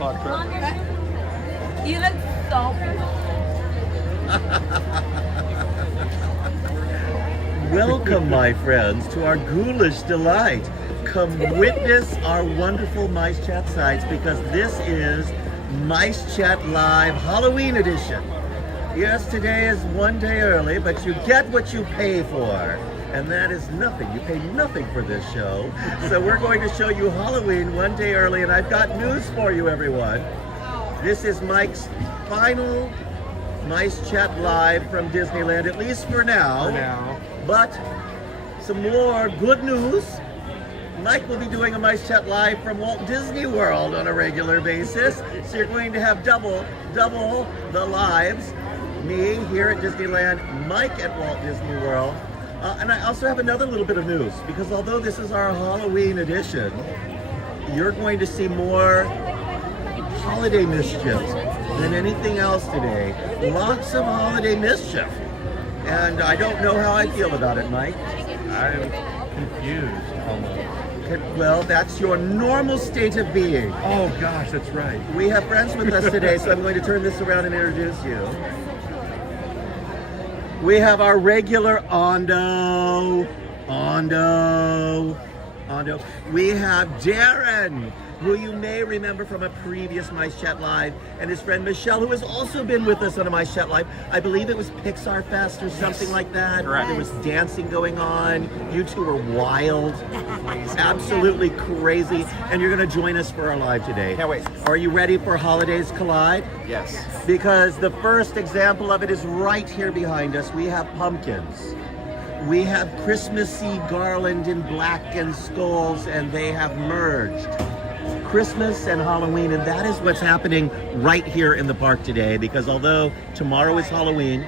You look so Welcome, my friends, to our ghoulish delight. Come witness our wonderful MiceChat sites because this is MiceChat Live Halloween edition. Yes, today is one day early, but you get what you pay for. And that is nothing. You pay nothing for this show. So we're going to show you Halloween one day early, and I've got news for you, everyone. This is Mike's final MiceChat Live from Disneyland, at least for now. But some more good news. Mike will be doing a MiceChat Live from Walt Disney World on a regular basis. So you're going to have double the lives. Me here at Disneyland, Mike at Walt Disney World. And I also have another little bit of news, because although this is our Halloween edition, you're going to see more holiday mischief than anything else today. Lots of holiday mischief. And I don't know how I feel about it, Mike. I'm confused almost. Well, that's your normal state of being. Oh gosh, that's right. We have friends with us today, so I'm going to turn this around and introduce you. We have our regular Ondo. We have Darren, who you may remember from a previous MiceChat Live, and his friend Michelle, who has also been with us on a MiceChat Live. I believe it was Pixar Fest or something like that. Correct. There was dancing going on. You two were wild. Absolutely crazy. And you're going to join us for our live today. Can't wait. Are you ready for Holidays Collide? Yes. Because the first example of it is right here behind us. We have pumpkins. We have Christmassy Garland in black and skulls, and they have merged. Christmas and Halloween, and that is what's happening right here in the park today, because although tomorrow is Halloween,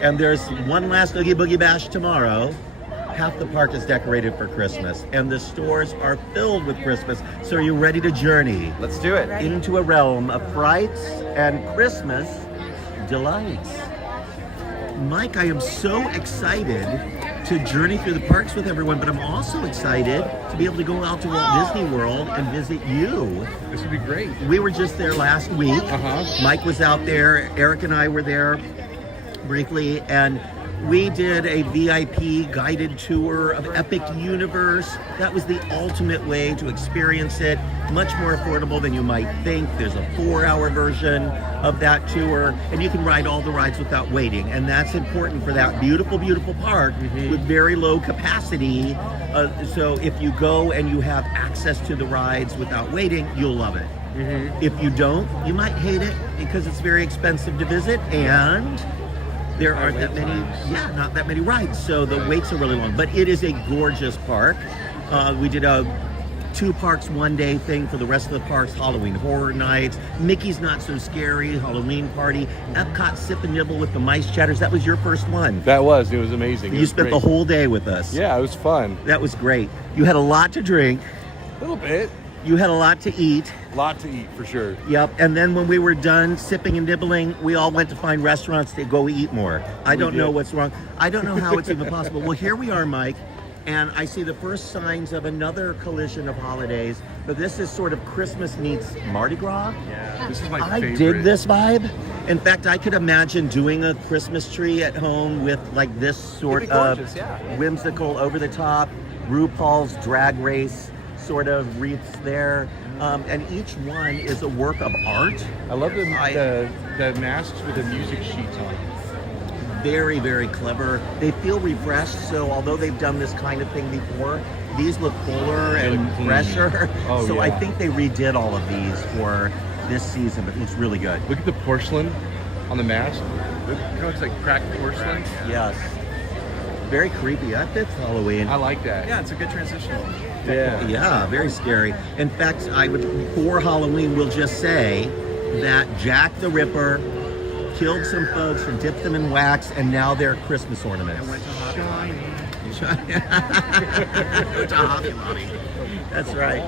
and there's one last Oogie Boogie Bash tomorrow, half the park is decorated for Christmas, and the stores are filled with Christmas. So are you ready to journey? Let's do it. Into a realm of frights and Christmas delights. Mike, I am so excited to journey through the parks with everyone, but I'm also excited to be able to go out to Walt Disney World and visit you. This would be great. We were just there last week. Mike was out there, Eric and I were there briefly, and we did a VIP guided tour of Epic Universe. That was the ultimate way to experience it. Much more affordable than you might think. There's a 4-hour version of that tour, and you can ride all the rides without waiting. And that's important for that beautiful, beautiful park with very low capacity. So if you go and you have access to the rides without waiting, you'll love it. If you don't, you might hate it because it's very expensive to visit, and there aren't that many, not that many rides, so the waits are really long. But it is a gorgeous park. We did a 2 parks 1 day thing for the rest of the parks. Halloween Horror Nights, Mickey's Not So Scary, Halloween Party, Epcot Sip and Nibble with the Mice Chatters. That was your first one. It was amazing. You spent the whole day with us. Yeah, it was fun. That was great. You had a lot to drink. A little bit. You had a lot to eat. A lot to eat, for sure. Yep, and then when we were done sipping and nibbling, we all went to find restaurants to go eat more. I don't know what's wrong. I don't know how it's even possible. Well, here we are, Mike, and I see the first signs of another collision of holidays, but this is sort of Christmas meets Mardi Gras. Yeah, this is my I favorite. dig this vibe. In fact, I could imagine doing a Christmas tree at home with like this sort of gorgeous, whimsical, over-the-top RuPaul's Drag Race sort of wreaths there. And each one is a work of art. I love the masks with the music sheets on. Very, very clever. They feel refreshed, so although they've done this kind of thing before, these look fuller and fresher. Oh, so yeah. I think they redid all of these for this season, but it looks really good. Look at the porcelain on the mask. It looks like cracked porcelain. Yes. Very creepy. That fits Halloween. I like that. Yeah, it's a good transition. Yeah. Yeah, very scary. In fact, for Halloween, we'll just say that Jack the Ripper killed some folks and dipped them in wax, and now they're Christmas ornaments. I went to Hobby Went to Hobby Lobby. That's right.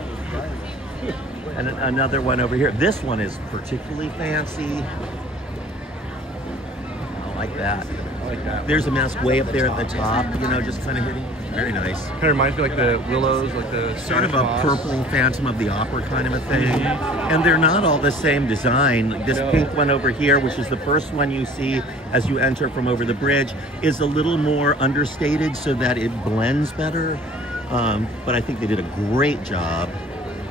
And another one over here. This one is particularly fancy. I like that. like that. There's a mask way up there at the top, you know, just kind of hitting. Very nice. Kind of reminds me like the willows, like the Sort of a Santa Claus. purple Phantom of the Opera kind of a thing. And they're not all the same design. This No. pink one over here, which is the first one you see as you enter from over the bridge, is a little more understated so that it blends better. But I think they did a great job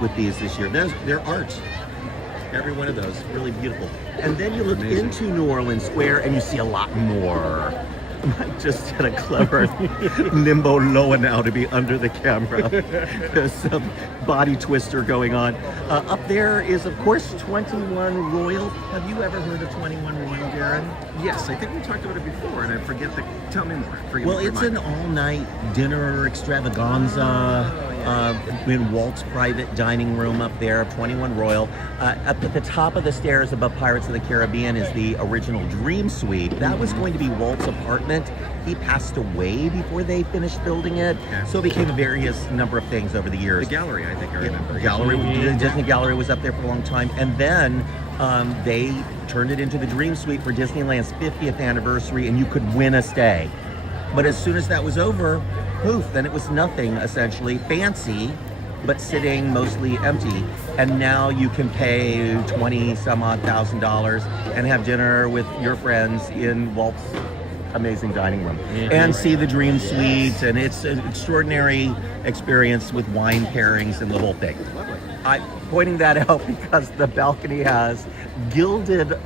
with these this year. They're art. Every one of those, really beautiful. And then you look into New Orleans Square and you see a lot more. Mike just did a clever limbo low now to be under the camera. There's some body twister going on. Up there is, of course, 21 Royal. Have you ever heard of 21 Royal, Darren? Yes, I think we talked about it before, and I forget the. Tell me more. Well, it's an all-night dinner extravaganza in Walt's private dining room up there, 21 Royal. Up at the top of the stairs above Pirates of the Caribbean is the original Dream Suite. That was going to be Walt's apartment. He passed away before they finished building it, so it became a various number of things over the years. The gallery, I think I remember. Gallery, the Disney Gallery was up there for a long time, and then they turned it into the Dream Suite for Disneyland's 50th anniversary, and you could win a stay. But as soon as that was over, poof, then it was nothing, essentially. Fancy, but sitting mostly empty. And now you can pay 20 some odd $1,000 and have dinner with your friends in Walt's amazing dining room and see the Dream Suite, and it's an extraordinary experience with wine pairings and the whole thing. I'm pointing that out because the balcony has gilded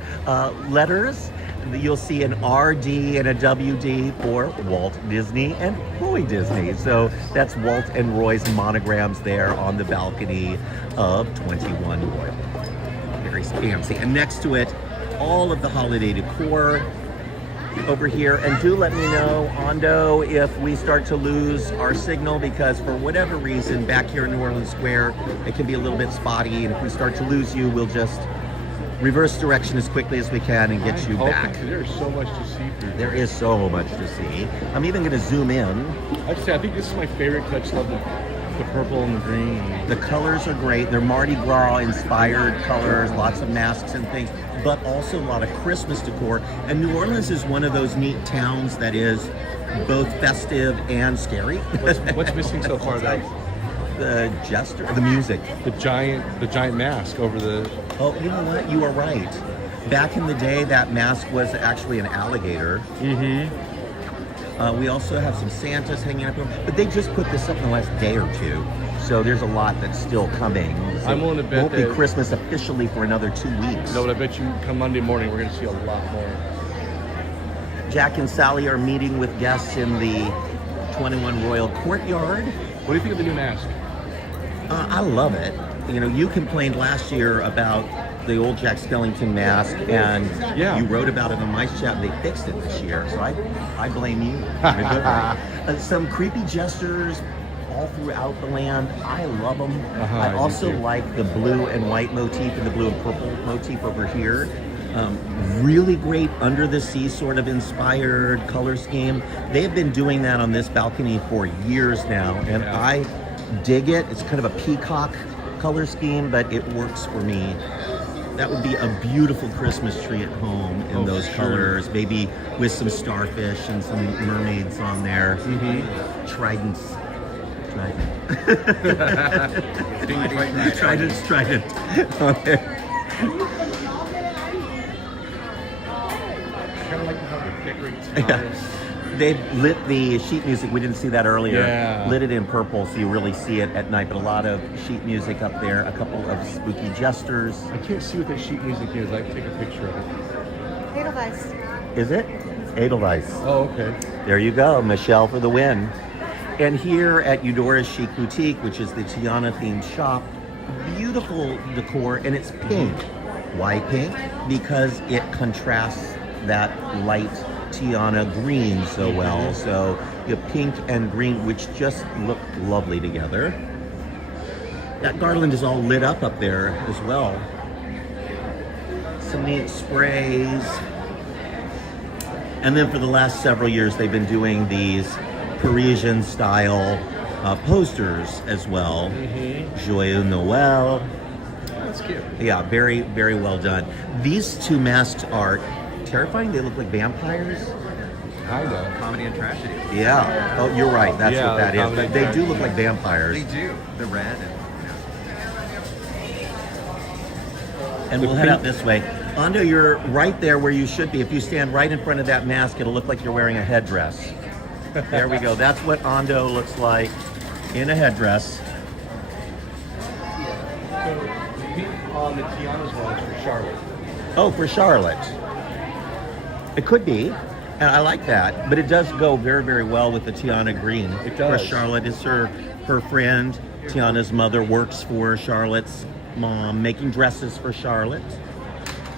letters. You'll see an RD and a WD for Walt Disney and Roy Disney. So that's Walt and Roy's monograms there on the balcony of 21 Royal. Very fancy. And next to it, all of the holiday decor over here. And do let me know, Ondo, if we start to lose our signal, because for whatever reason back here in New Orleans Square it can be a little bit spotty, and if we start to lose you, we'll just reverse direction as quickly as we can and get you back. There's so much to see through. There is so much to see. I'm even going to zoom in. I'd say I think this is my favorite because I just love the purple and the green. The colors are great. They're Mardi Gras inspired colors, lots of masks and things, but also a lot of Christmas decor. And New Orleans is one of those neat towns that is both festive and scary. What's missing so far though? The jester, the music. The giant mask over the. Oh, you know what? You are right. Back in the day, that mask was actually an alligator. We also have some Santas hanging up, but they just put this up in the last day or two. So there's a lot that's still coming. So I'm willing to bet won't be that- Christmas officially for another 2 weeks. No, but I bet you come Monday morning we're going to see a lot more. Jack and Sally are meeting with guests in the 21 Royal Courtyard. What do you think of the new mask? I love it. You know, you complained last year about the old Jack Skellington mask, and you wrote about it on MiceChat, and they fixed it this year. So I blame you. In a good way. Some creepy gestures all throughout the land. I love them. I also like the blue and white motif and the blue and purple motif over here. Really great under the sea sort of inspired color scheme. They've been doing that on this balcony for years now, and I dig it. It's kind of a peacock color scheme, but it works for me. That would be a beautiful Christmas tree at home in those colors, maybe with some starfish and some mermaids on there. Tridents. Trident on there. Kind of like how they decorate skies. They lit the sheet music, we didn't see that earlier, Yeah. lit it in purple so you really see it at night, but a lot of sheet music up there, a couple of spooky jesters. I can't see what that sheet music is. I can take a picture of it. Edelweiss. Is it? Edelweiss. Oh, okay. There you go, Michelle for the win. And here at Eudora's Chic Boutique, which is the Tiana themed shop, beautiful decor, and it's pink. Why pink? Because it contrasts that light Tiana green so well. So you have pink and green, which just look lovely together. That garland is all lit up there as well. Some neat sprays. And then for the last several years, they've been doing these Parisian style posters as well. Joyeux Noël. That's cute. Yeah, very, very well done. These two masks are terrifying. They look like vampires. Kind of. comedy and tragedy. Yeah. Oh, you're right. That's Yeah, what that is. comedy But they do tragedy. look like vampires. They do. The red and And we'll head out this way. Ando, you're right there where you should be. If you stand right in front of that mask, it'll look like you're wearing a headdress. There we go. That's what Ando looks like in a headdress. So, on the Tiana's one is for Charlotte. Oh, for Charlotte. It could be. And I like that. But it does go very, very well with the Tiana green. It does. For Charlotte is her friend. Tiana's mother works for Charlotte's mom, making dresses for Charlotte.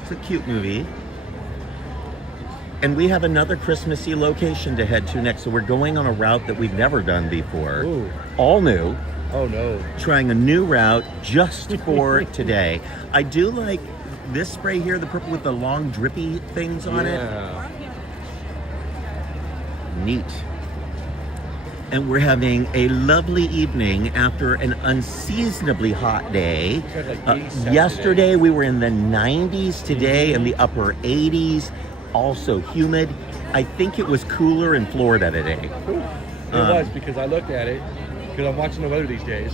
It's a cute movie. And we have another Christmassy location to head to next. So we're going on a route that we've never done before. Ooh. All new. Oh no. Trying a new route just for today. I do like this spray here, the purple with the long drippy things on it. Neat. And we're having a lovely evening after an unseasonably hot day. It's like 87 Yesterday we were in the 90s, today in the upper 80s, also humid. I think it was cooler in Florida today. It was, because I looked at it, because I'm watching the weather these days,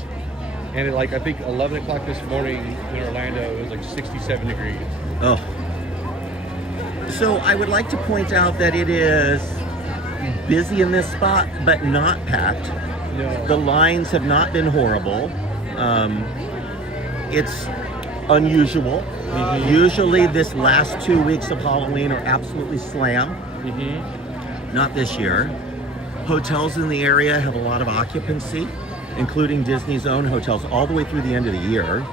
and at like I think 11 o'clock this morning in Orlando, it was like 67 degrees. Oh. So I would like to point out that it is busy in this spot, but not packed. No. The lines have not been horrible. It's unusual. Usually this last 2 weeks of Halloween are absolutely slammed. Not this year. Hotels in the area have a lot of occupancy, including Disney's own hotels, all the way through the end of the year.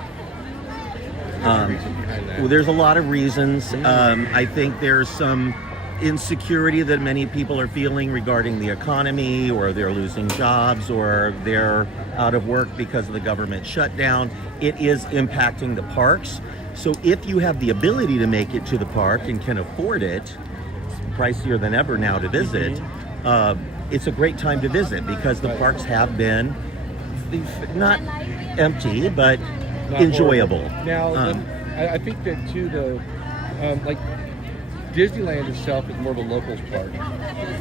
Well, there's a lot of reasons. I think there's some insecurity that many people are feeling regarding the economy, or they're losing jobs, or they're out of work because of the government shutdown. It is impacting the parks. So if you have the ability to make it to the park and can afford it, it's pricier than ever now to visit, it's a great time to visit because the parks have been not empty, but Not enjoyable. horrible. Now, I think that too, like Disneyland itself is more of a locals park,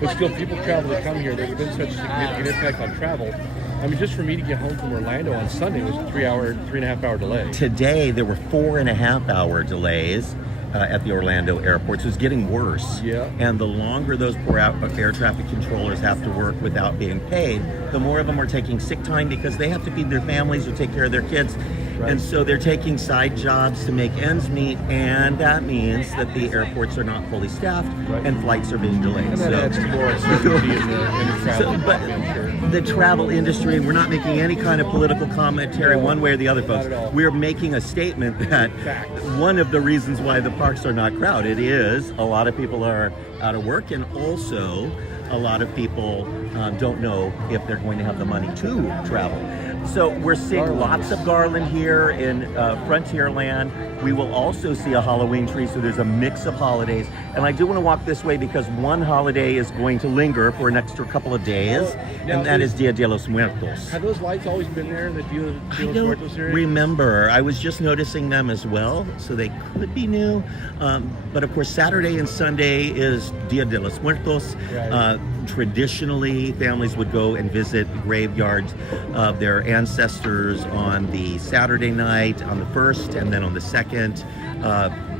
but still people travel to come here. There's been such a significant impact on travel. I mean, just for me to get home from Orlando on Sunday was a 3.5 hour delay. Today there were 4.5 hour delays at the Orlando airport, so it's getting worse. Yeah. And the longer those poor air traffic controllers have to work without being paid, the more of them are taking sick time because they have to feed their families or take care of their kids. Right. And so they're taking side jobs to make ends meet, and that means that the airports are not fully staffed and flights are being delayed. And that adds to more uncertainty in the travel But economy, I'm sure. the travel industry, and we're not making any kind of political commentary one way or the other, folks. Not at all. We're making a statement that Fact. one of the reasons why the parks are not crowded is a lot of people are out of work, and also a lot of people don't know if they're going to have the money to travel. So we're seeing Garland. lots of garland here in Frontierland. We will also see a Halloween tree, so there's a mix of holidays. And I do want to walk this way because one holiday is going to linger for an extra couple of days, Now, and that is Dia de los Muertos. Have those lights always been there in the Dia I de los don't Muertos area? remember. I was just noticing them as well, so they could be new. But of course, Saturday and Sunday is Dia de los Muertos. Right. Traditionally, families would go and visit the graveyards of their ancestors on the Saturday night, on the 1st, and then on the 2nd.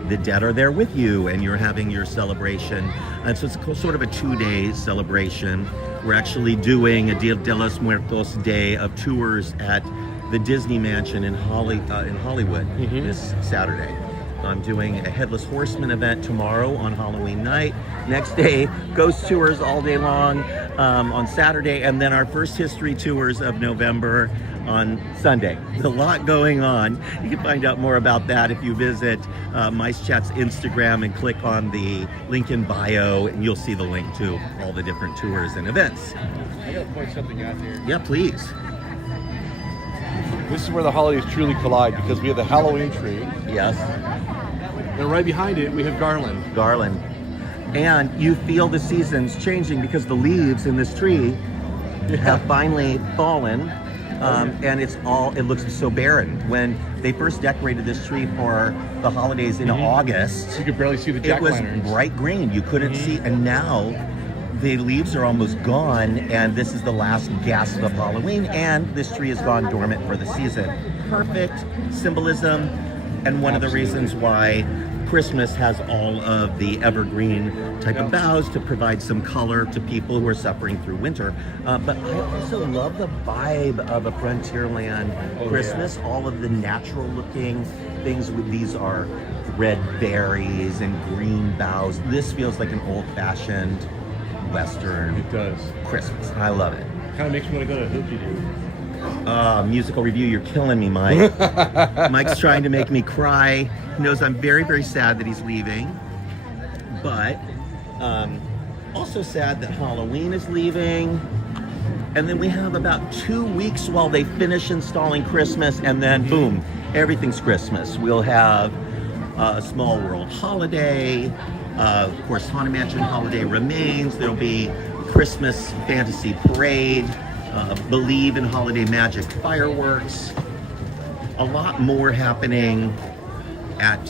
The dead are there with you, and you're having your celebration. And so it's sort of a 2-day celebration. We're actually doing a Dia de los Muertos day of tours at the Disney Mansion in Hollywood this Saturday. I'm doing a Headless Horseman event tomorrow on Halloween night. Next day, ghost tours all day long on Saturday, and then our first history tours of November on Sunday. There's a lot going on. You can find out more about that if you visit MiceChat's Instagram and click on the link in bio, and you'll see the link to all the different tours and events. I gotta point something out here. Yeah, please. This is where the holidays truly collide, because we have the Halloween tree, Yes, and right behind it we have Garland. Garland. And you feel the seasons changing because the leaves in this tree have finally fallen. And it looks so barren. When they first decorated this tree for the holidays in August, You could barely see the it was jack-o'-lanterns. bright green. You couldn't see, and now the leaves are almost gone, and this is the last gasp of Halloween, and this tree has gone dormant for the season. Perfect symbolism, and one of the reasons why Christmas has all of the evergreen type of boughs to provide some color to people who are suffering through winter. But I also love the vibe of a Frontierland Christmas. All of the natural looking things with these are red berries and green boughs. This feels like an old-fashioned Western Christmas. I love it. Kind of makes me want to go to Hooky Doo. Musical review, you're killing me, Mike. Mike's trying to make me cry. He knows I'm very, very sad that he's leaving. But also sad that Halloween is leaving. And then we have about 2 weeks while they finish installing Christmas, and then boom, everything's Christmas. We'll have a Small World holiday. Of course, Haunted Mansion holiday remains. There'll be Christmas Fantasy Parade. Believe in Holiday Magic fireworks. A lot more happening at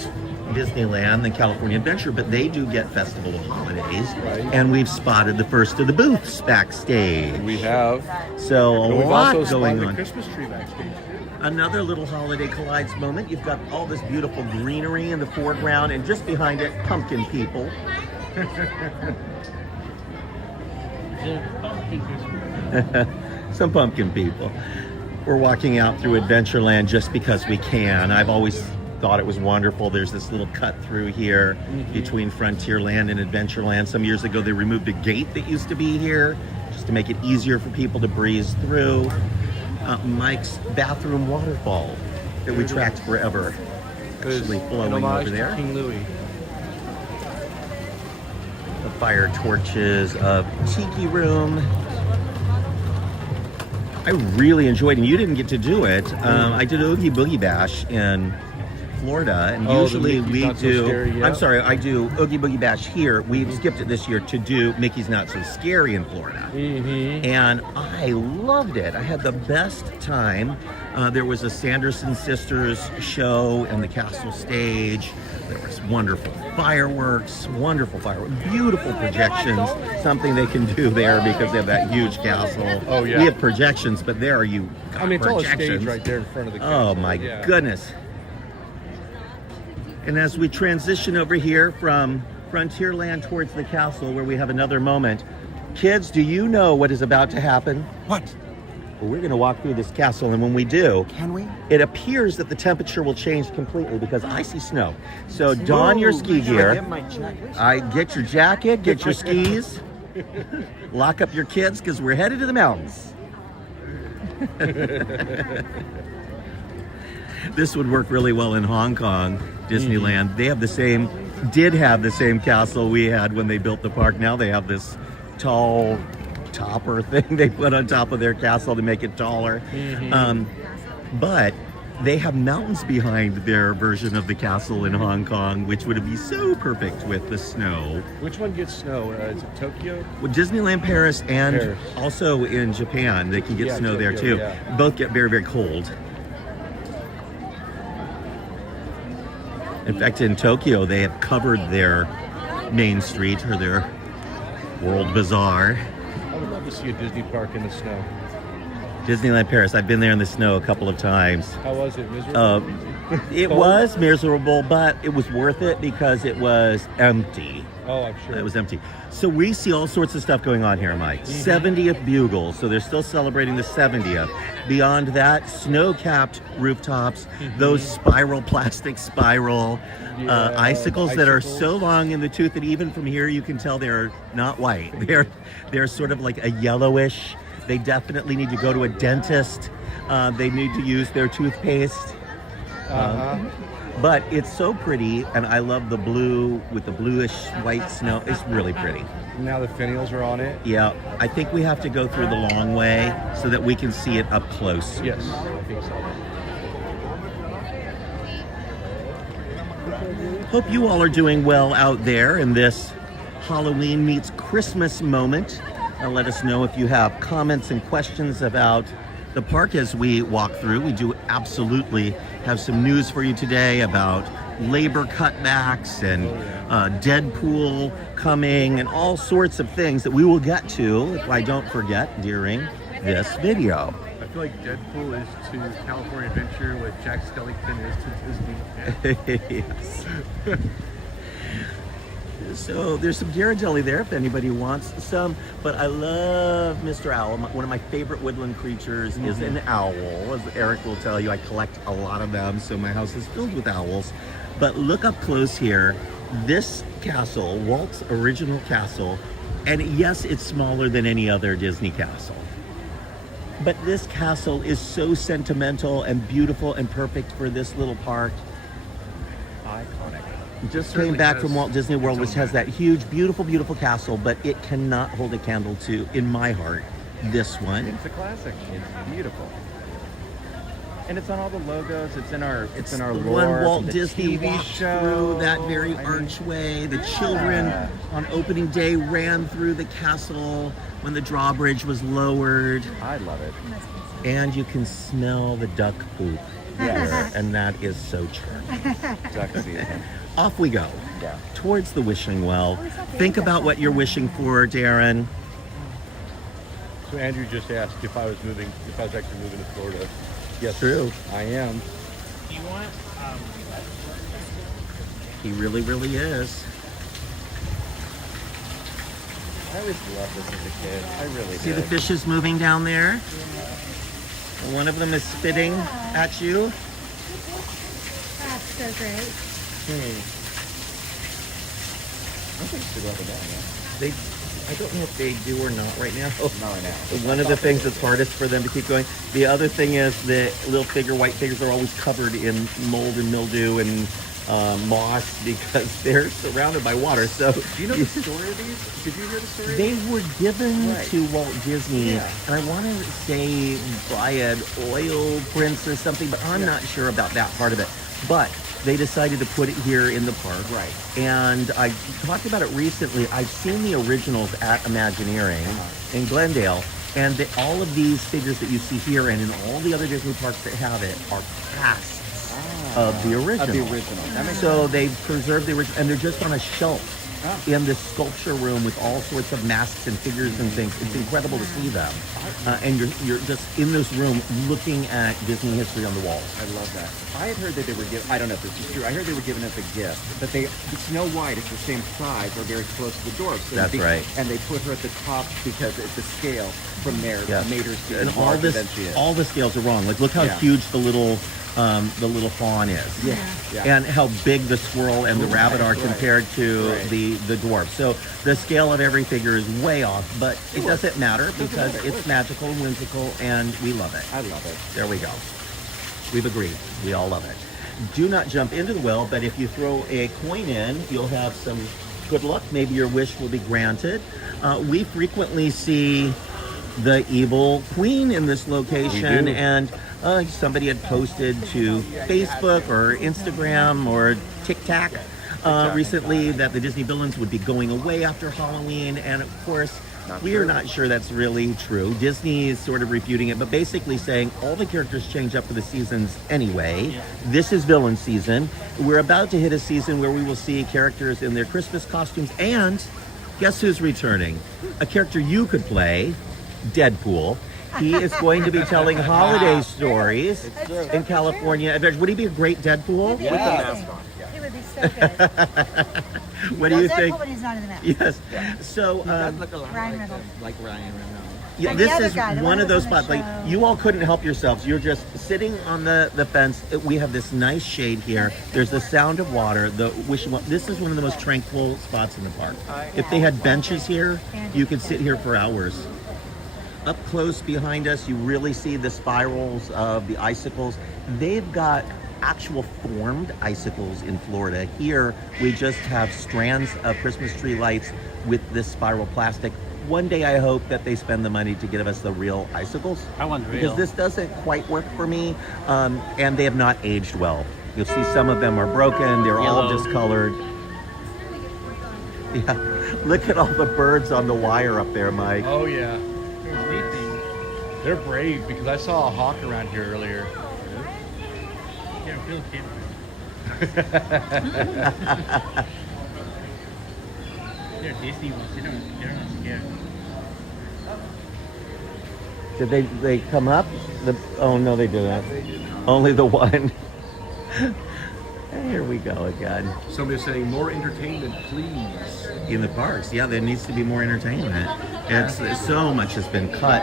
Disneyland than California Adventure, but they do get Festival of Holidays, and we've spotted the first of the booths backstage. We have. So a We've lot also going spotted on. the Christmas tree backstage. Another little Holiday Collides moment. You've got all this beautiful greenery in the foreground, and just behind it, pumpkin people. Some pumpkin people. We're walking out through Adventureland just because we can. I've always thought it was wonderful. There's this little cut through here between Frontierland and Adventureland. Some years ago, they removed a gate that used to be here just to make it easier for people to breeze through. Mike's bathroom waterfall that we tracked forever, actually flowing over there. King Louis. The fire torches of Tiki Room. I really enjoyed, and you didn't get to do it. I did Oogie Boogie Bash in Florida, and usually we do. I'm sorry, I do Oogie Boogie Bash here. We've skipped it this year to do Mickey's Not So Scary in Florida, and I loved it. I had the best time. There was a Sanderson Sisters show in the castle stage. There was wonderful fireworks, beautiful projections, something they can do there because they have that huge castle. Oh, yeah. We have projections, but there are you got I mean, it's all a projections. stage right there in front of the castle. Oh my goodness. And as we transition over here from Frontierland towards the castle where we have another moment, kids, do you know what is about to happen? What? Well, we're going to walk through this castle, and when we do, Can we? it appears that the temperature will change completely because I see snow. So don your ski gear. Get my jacket. Get your jacket, get your skis, lock up your kids because we're headed to the mountains. This would work really well in Hong Kong, Disneyland. They have did have the same castle we had when they built the park. Now they have this tall topper thing they put on top of their castle to make it taller. But they have mountains behind their version of the castle in Hong Kong, which would be so perfect with the snow. Which one gets snow? Is it Tokyo? Well, Disneyland Paris and also in Japan, they can get snow there too. Yeah. Both get very, very cold. In fact, in Tokyo, they have covered their main street or their World Bazaar. I would love to see a Disney park in the snow. Disneyland Paris, I've been there in the snow a couple of times. How was it? Miserable? It was miserable, but it was worth it because it was empty. Oh, I'm sure. It was empty. So we see all sorts of stuff going on here, Mike. 70th Bugle, so they're still celebrating the 70th. Beyond that, snow-capped rooftops, those plastic spiral icicles that are so long in the tooth that even from here you can tell they're not white. They're sort of like a yellowish. They definitely need to go to a dentist. They need to use their toothpaste. But it's so pretty, and I love the blue with the bluish white snow. It's really pretty. Now the finials are on it. Yeah, I think we have to go through the long way so that we can see it up close. Yes, I think so. Hope you all are doing well out there in this Halloween meets Christmas moment. Let us know if you have comments and questions about the park as we walk through. We do absolutely have some news for you today about labor cutbacks and Deadpool coming and all sorts of things that we will get to, if I don't forget, during this video. I feel like Deadpool is to California Adventure what Jack Skellington is to Disney. Yes. So there's some Ghirardelli there if anybody wants some, but I love Mr. Owl. One of my favorite woodland creatures is an owl. As Eric will tell you, I collect a lot of them, so my house is filled with owls. But look up close here. This castle, Walt's original castle, and yes, it's smaller than any other Disney castle. But this castle is so sentimental and beautiful and perfect for this little park. Iconic. Just came back from Walt Disney World, which has that huge, beautiful, beautiful castle, but it cannot hold a candle to, in my heart, this one. It's a classic. It's beautiful. And it's on all the logos. It's in our lore. When Walt the Disney TV walked show. through that very archway, the children on opening day ran through the castle when the drawbridge was lowered, I love it. and you can smell the duck poop here, and that is so charming. Duck season. Off we go. Yeah. Towards the wishing well. Think about what you're wishing for, Darren. So Andrew just asked if I was actually moving to Florida. Yes, true. I am. Do you want, He really, really is. I always loved this as a kid. I really See did. the fishes moving down there? One of them is spitting at you. That's so great. I think it's love that, They, I don't know if they do or not right now. yeah. Not right now. One of the things that's hardest for them to keep going. The other thing is the white figures are always covered in mold and mildew and moss because they're surrounded by water. So Do you know the story of these? Did you hear the story? they were given Right. to Walt Disney, Yeah. and I want to say by an oil prince or something, but I'm not sure about that part of it. But they decided to put it here in the park. Right. And I talked about it recently. I've seen the originals at Imagineering in Glendale, and all of these figures that you see here and in all the other Disney parks that have it are casts of the original. Of the original. That makes So they preserved the original, and they're just on a shelf Ah. in this sculpture room with all sorts of masks and figures and things. It's incredible to see them. And you're just in this room looking at Disney history on the walls. I love that. I had heard that they were given, I don't know if this is true, I heard they were given as a gift, but the Snow White is the same size or very close to the dwarf. So That's right. And they put her at the top because it's the scale from there Yes. made her seem And larger than she is. all the scales are wrong. Like, look how Yeah. huge the little fawn is. Yeah. Yeah. And how big the squirrel and the rabbit are right. compared to Right. the dwarf. So the scale of every figure is way off, but it Sure. doesn't matter because matter. it's magical and whimsical, and we love it. I love it. There we go. We've agreed. We all love it. Do not jump into the well, but if you throw a coin in, you'll have some good luck. Maybe your wish will be granted. We frequently see the evil queen in this location, We do. and somebody had posted to Facebook or Instagram or TikTok recently that the Disney villains would be going away after Halloween, and of course we are not sure that's really true. Disney is sort of refuting it, but basically saying all the characters change up for the seasons anyway. This is villain season. We're about to hit a season where we will see characters in their Christmas costumes, and guess who's returning? A character you could play, Deadpool. He is going to be telling holiday stories in California. Would he be a great Deadpool? With the mask on. It would be so good. What do you Does think? Deadpool when he's not in the mask. Yes. So, Look a lot Ryan Reynolds. like Ryan Reynolds. yeah, And the this other is guy, the one one of who was those on the spots. Like, show. you all couldn't help yourselves. You're just sitting on the fence. We have this nice shade here. There's the sound of water. This is one of the most tranquil spots in the park. If they had benches here, you could sit here for hours. Up close behind us, you really see the spirals of the icicles. They've got actual formed icicles in Florida. Here, we just have strands of Christmas tree lights with this spiral plastic. One day I hope that they spend the money to give us the real icicles. I want real. Because this doesn't quite work for me, and they have not aged well. You'll see some of them are broken, they're all Yellow. discolored. Yeah, look at all the birds on the wire up there, Mike. Oh yeah. They're brave because I saw a hawk around here earlier. Yeah, Bill came. They're Disney ones. They're not scared. Did they come up? Oh no, they didn't. Only the one. Here we go again. Somebody's saying more entertainment, please. In the parks, yeah, there needs to be more entertainment. It's so much has been cut.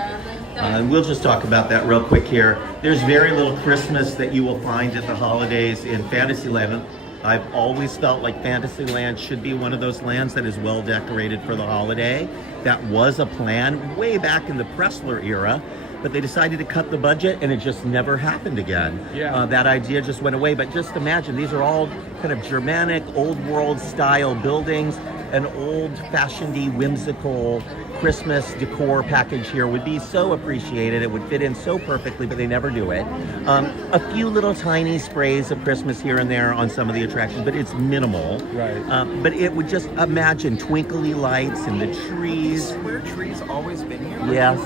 And we'll just talk about that real quick here. There's very little Christmas that you will find at the holidays in Fantasyland. I've always felt like Fantasyland should be one of those lands that is well decorated for the holiday. That was a plan way back in the Pressler era, but they decided to cut the budget and it just never happened again. Yeah. That idea just went away. But just imagine, these are all kind of Germanic, old world style buildings. An old-fashioned-y, whimsical Christmas decor package here would be so appreciated. It would fit in so perfectly, but they never do it. A few little tiny sprays of Christmas here and there on some of the attractions, but it's minimal. Right. But it would just imagine twinkly lights and the trees. Square trees always been here? Yes.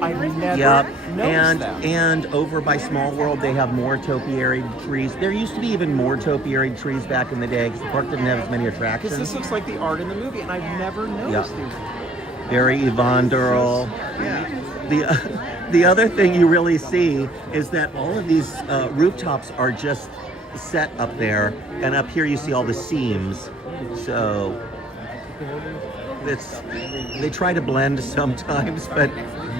I've never Yep. noticed that. And over by Small World, they have more topiary trees. There used to be even more topiary trees back in the day because the park didn't have as many attractions. Because this looks like the art in the movie, and I've never noticed these. Very Evandero. The other thing you really see is that all of these rooftops are just set up there, and up here you see all the seams. So they try to blend sometimes, but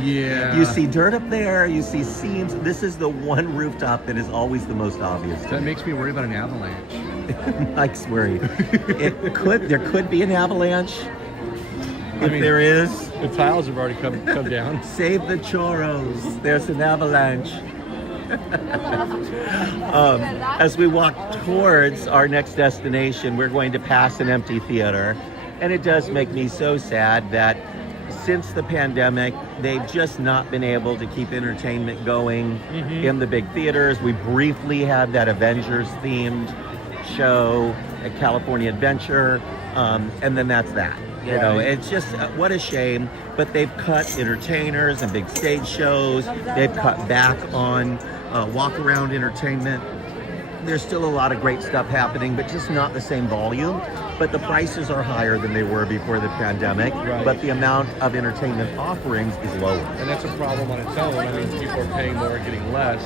Yeah. you see dirt up there, you see seams. This is the one rooftop that is always the most obvious. That makes me worry about an avalanche. Mike's worried. There could be an avalanche. If mean, there is, The tiles have already come down. save the churros. There's an avalanche. As we walk towards our next destination, we're going to pass an empty theater. And it does make me so sad that since the pandemic, they've just not been able to keep entertainment going in the big theaters. We briefly had that Avengers themed show at California Adventure, and then that's that. You know, it's just what a shame. But they've cut entertainers and big stage shows. They've cut back on walk around entertainment. There's still a lot of great stuff happening, but just not the same volume. But the prices are higher than they were before the pandemic. Right. But the amount of entertainment offerings is lower. And that's a problem on its own. I mean, people are paying more and getting less,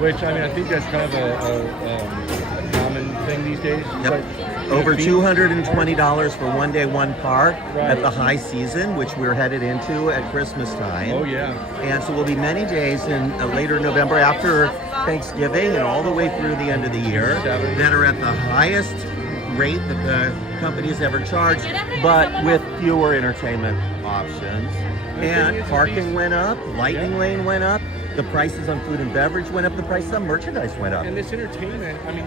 which, I mean, I think that's kind of a common thing these days. Yep. But, Over you know, $220 for one day, one park Right. at the high season, which we're headed into at Christmas time. Oh, yeah. And so we'll be many days in later November after Thanksgiving and all the way through the end of the year that are at the highest rate that the company has ever charged, but with fewer entertainment options. And parking went up, Lightning Lane went up, the prices on food and beverage went up, the prices on merchandise went up. And this entertainment, I mean,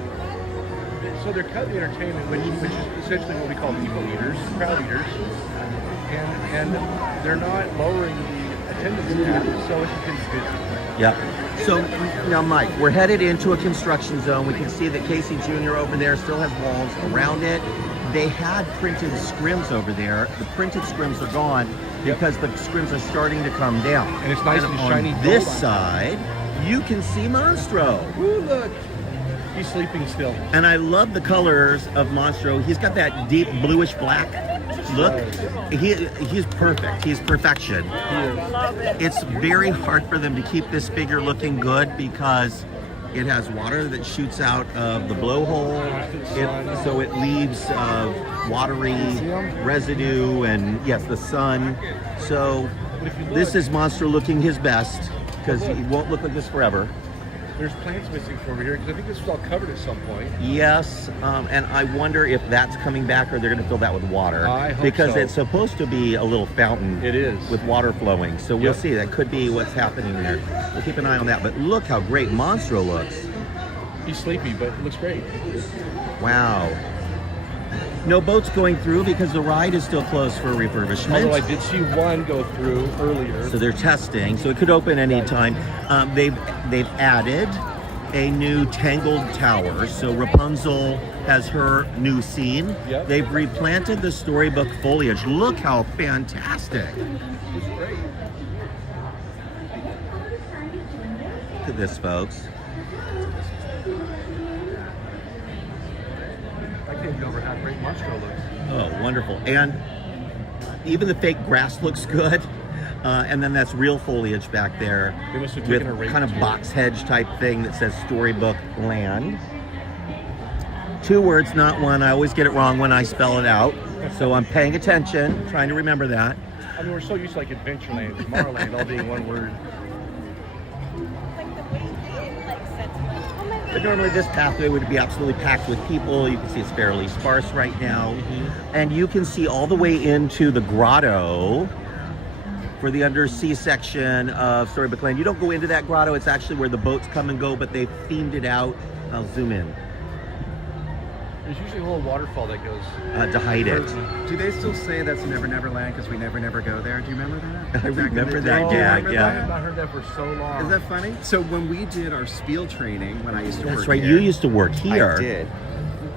so they're cutting the entertainment, which is essentially what we call people eaters, crowd eaters, and they're not lowering the attendance cap, so it's just getting busy. Yeah. So now, Mike, we're headed into a construction zone. We can see that Casey Jr. over there still has walls around it. They had printed scrims over there. The printed scrims are gone because the scrims are starting to come down. And it's nice and on shiny this gold. side, you can see Monstro. Ooh, look. He's sleeping still. And I love the colors of Monstro. He's got that deep bluish black look. He's perfect. He's perfection. He is. It's very hard for them to keep this figure looking good because it has water that shoots out of the blowhole, so it leaves watery residue and yes, the sun. So this is Monster looking his best because he won't look like this forever. There's plants missing from over here because I think this was all covered at some point. Yes, and I wonder if that's coming back or they're going to fill that with water. I hope because so. it's supposed to be a little fountain. It is. With water flowing. So we'll see. That could be what's happening there. We'll keep an eye on that. But look how great Monstro looks. He's sleepy, but it looks great. Wow. No boats going through because the ride is still closed for refurbishment. Although I did see one go through earlier. So they're testing, so it could open any time. They've added a new Tangled Tower. So Rapunzel has her new scene. Yep. They've replanted the Storybook foliage. Look how fantastic. It's great. Look at this, folks. can't get over how great Monstro looks. Oh, wonderful. And even the fake grass looks good. And then that's real foliage back there They must have with taken a rake kind of too. box hedge type thing that says Storybook Land. 2 words, not one. I always get it wrong when I spell it out. So I'm paying attention, trying to remember that. I mean, we're so used to like Adventureland, Tomorrowland, all being one word. But normally this pathway would be absolutely packed with people. You can see it's fairly sparse right now. And you can see all the way into the grotto for the undersea section of Storybook Land. You don't go into that grotto. It's actually where the boats come and go, but they've themed it out. I'll zoom in There's usually a little waterfall that goes. to hide it. Do they still say that's Never Never Land because we never go there? Do you remember that? I Back in the remember day? that Do you gag, remember yeah. I have not heard that for so long. Is that funny? So when we did our spiel training, when I used to work That's right. here, You used to work here. I did.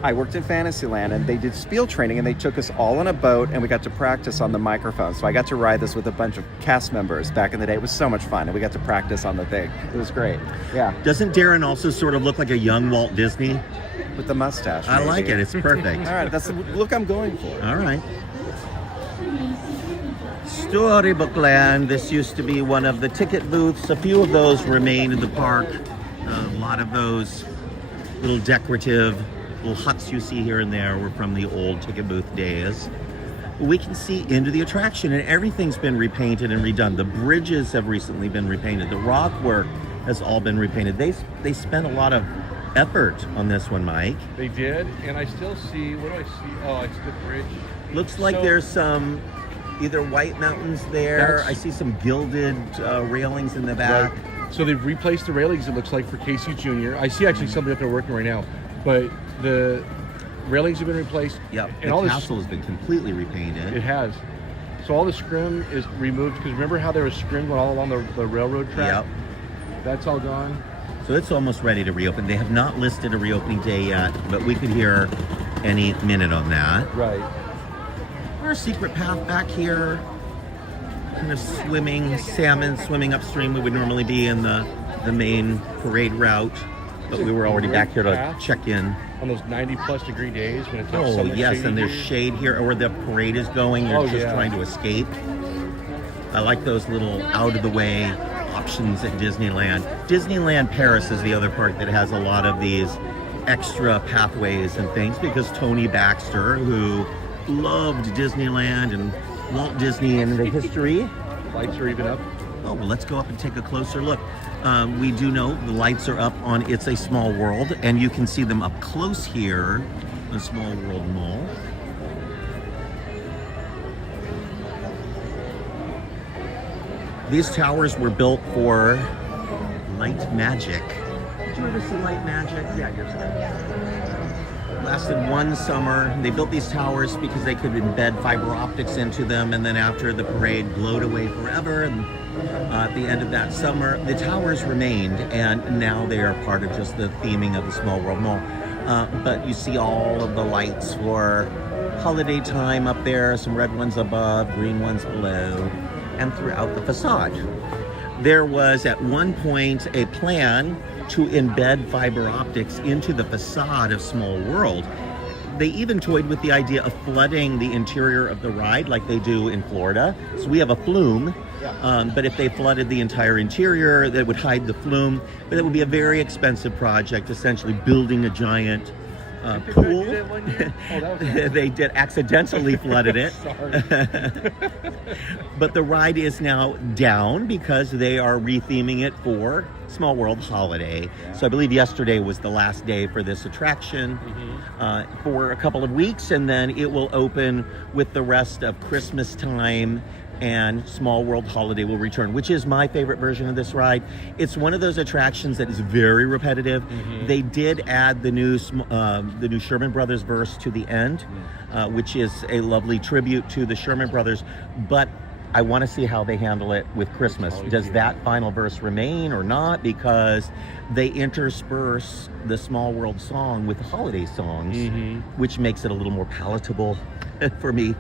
I worked in Fantasyland, and they did spiel training, and they took us all on a boat, and we got to practice on the microphone. So I got to ride this with a bunch of cast members back in the day. It was so much fun, and we got to practice on the thing. It was great. Yeah, Doesn't Darren also sort of look like a young Walt Disney? with the mustache. I like maybe. it. It's perfect. All right, that's the look I'm going for. All right. Storybook Land. This used to be one of the ticket booths. A few of those remain in the park. A lot of those little decorative little huts you see here and there were from the old ticket booth days. We can see into the attraction, and everything's been repainted and redone. The bridges have recently been repainted. The rock work has all been repainted. They spent a lot of effort on this one, Mike. They did, and I still see. What do I see? Oh, it's the bridge. Looks like So- there's some either white mountains there. That's- I see some gilded railings in the back. Right. So they've replaced the railings, it looks like, for Casey Jr. I see actually somebody up there working right now. But the railings have been replaced. Yep. And The all this, castle has been completely repainted. it has. So all the scrim is removed, because remember how there was scrim going all along the railroad track? Yep. That's all gone. So it's almost ready to reopen. They have not listed a reopening day yet, but we could hear any minute on that. Right. There's a secret path back here. Kind of swimming, salmon swimming upstream. We would normally be in the main parade route, but we were already back here to Path? check in. On those 90-plus degree days when it's so Oh, much yes, shady and there's here. shade here, or the parade is going. You're Oh, just yeah. trying to escape. I like those little out-of-the-way options at Disneyland. Disneyland Paris is the other park that has a lot of these extra pathways and things, because Tony Baxter, who loved Disneyland and Walt Disney and the history. Lights are even up. Oh, well, let's go up and take a closer look. We do know the lights are up on It's a Small World, and you can see them up close here on Small World Mall. These towers were built for light magic. Did you ever see light magic? Yeah, yours. Lasted one summer. They built these towers because they could embed fiber optics into them, and then after the parade glowed away forever, and at the end of that summer, the towers remained, and now they are part of just the theming of the Small World Mall. But you see all of the lights for holiday time up there, some red ones above, green ones below, and throughout the facade. There was at one point a plan to embed fiber optics into the facade of Small World. They even toyed with the idea of flooding the interior of the ride like they do in Florida. So we have a flume, but if they flooded the entire interior, that would hide the flume. But it would be a very expensive project, essentially building a giant pool. Oh, that was They did accidentally flooded it. Sorry. But the ride is now down because they are retheming it for Small World Holiday. So I believe yesterday was the last day for this attraction for a couple of weeks, and then it will open with the rest of Christmas time, and Small World Holiday will return, which is my favorite version of this ride. It's one of those attractions that is very repetitive. They did add the new Sherman Brothers verse to the end, which is a lovely tribute to the Sherman Brothers, but I want to see how they handle it with Christmas. Does that final verse remain or not? Because they intersperse the Small World song with the holiday songs, which makes it a little more palatable for me.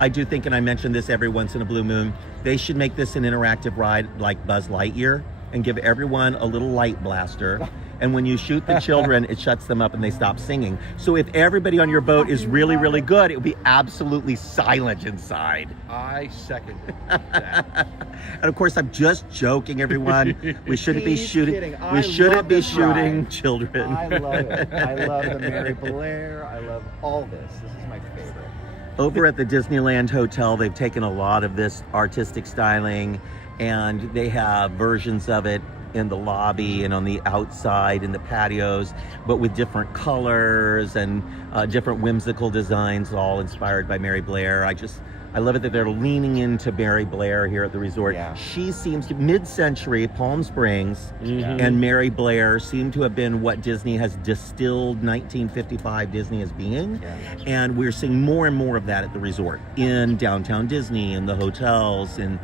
I do think, and I mention this every once in a blue moon, they should make this an interactive ride like Buzz Lightyear and give everyone a little light blaster And when you shoot the children, it shuts them up and they stop singing. So if everybody on your boat is really, really good, it will be absolutely silent inside. I second that. And of course, I'm just joking, everyone. We shouldn't be He's shooting. kidding. I We shouldn't love be this shooting ride. children. I love it. I love the Mary Blair. I love all this. This is my favorite. Over at the Disneyland Hotel, they've taken a lot of this artistic styling, and they have versions of it in the lobby and on the outside in the patios, but with different colors and different whimsical designs, all inspired by Mary Blair. I love it that they're leaning into Mary Blair here at the resort. Yeah. She seems to, mid-century, Palm Springs and Mary Blair seem to have been what Disney has distilled 1955 Disney as being. Yeah. And we're seeing more and more of that at the resort, in downtown Disney, in the hotels, in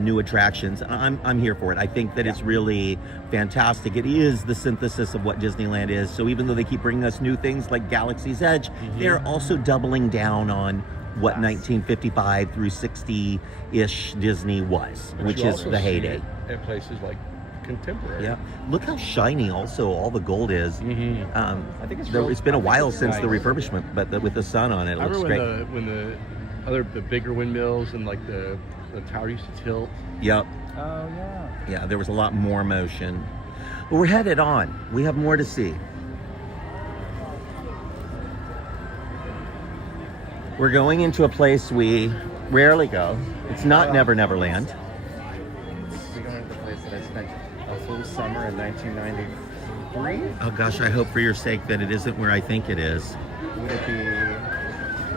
new attractions. I'm here for it. I think that it's really fantastic. It is the synthesis of what Disneyland is. So even though they keep bringing us new things like Galaxy's Edge, they're also doubling down on what 1955 through 60-ish Disney was, But which you is also the see heyday. it at places like Contemporary. Yeah, look how shiny also all the gold is. I think it's It's been a while since the nice. refurbishment, but with the sun on it, it I looks remember great. when the bigger windmills and like the tower used to tilt. Yep, Oh, yeah. yeah, there was a lot more motion. But we're headed on. We have more to see. We're going into a place we rarely go. It's not Never Never Land. We're going to the place that I spent a full summer in 1993. Oh gosh, I hope for your sake that it isn't where I think it is. Would it be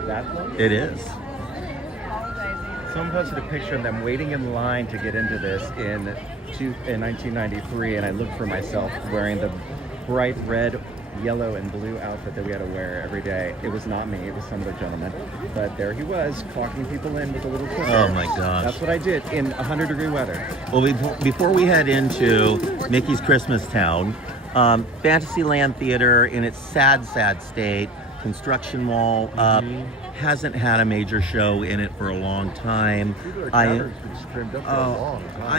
that place? It is. Someone posted a picture of them waiting in line to get into this in 1993, and I looked for myself wearing the bright red, yellow, and blue outfit that we had to wear every day. It was not me, it was some other gentleman. But there he was, clocking people in with a little clicker. Oh my gosh. That's what I did in 100-degree weather. Well, before we head into Mickey's Christmas Town, Fantasyland Theater in its sad, sad state, construction wall up, hasn't had a major show in it for a long time. I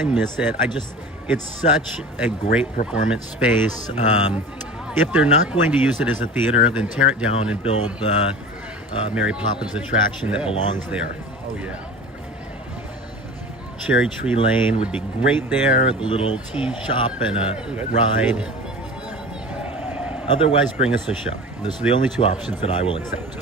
miss it. It's such a great performance space. If they're not going to use it as a theater, then tear it down and build the Mary Poppins attraction that belongs there. Oh yeah. Cherry Tree Lane would be great there, the little tea shop and a ride. Cool. Otherwise, bring us a show. Those are the only two options that I will accept.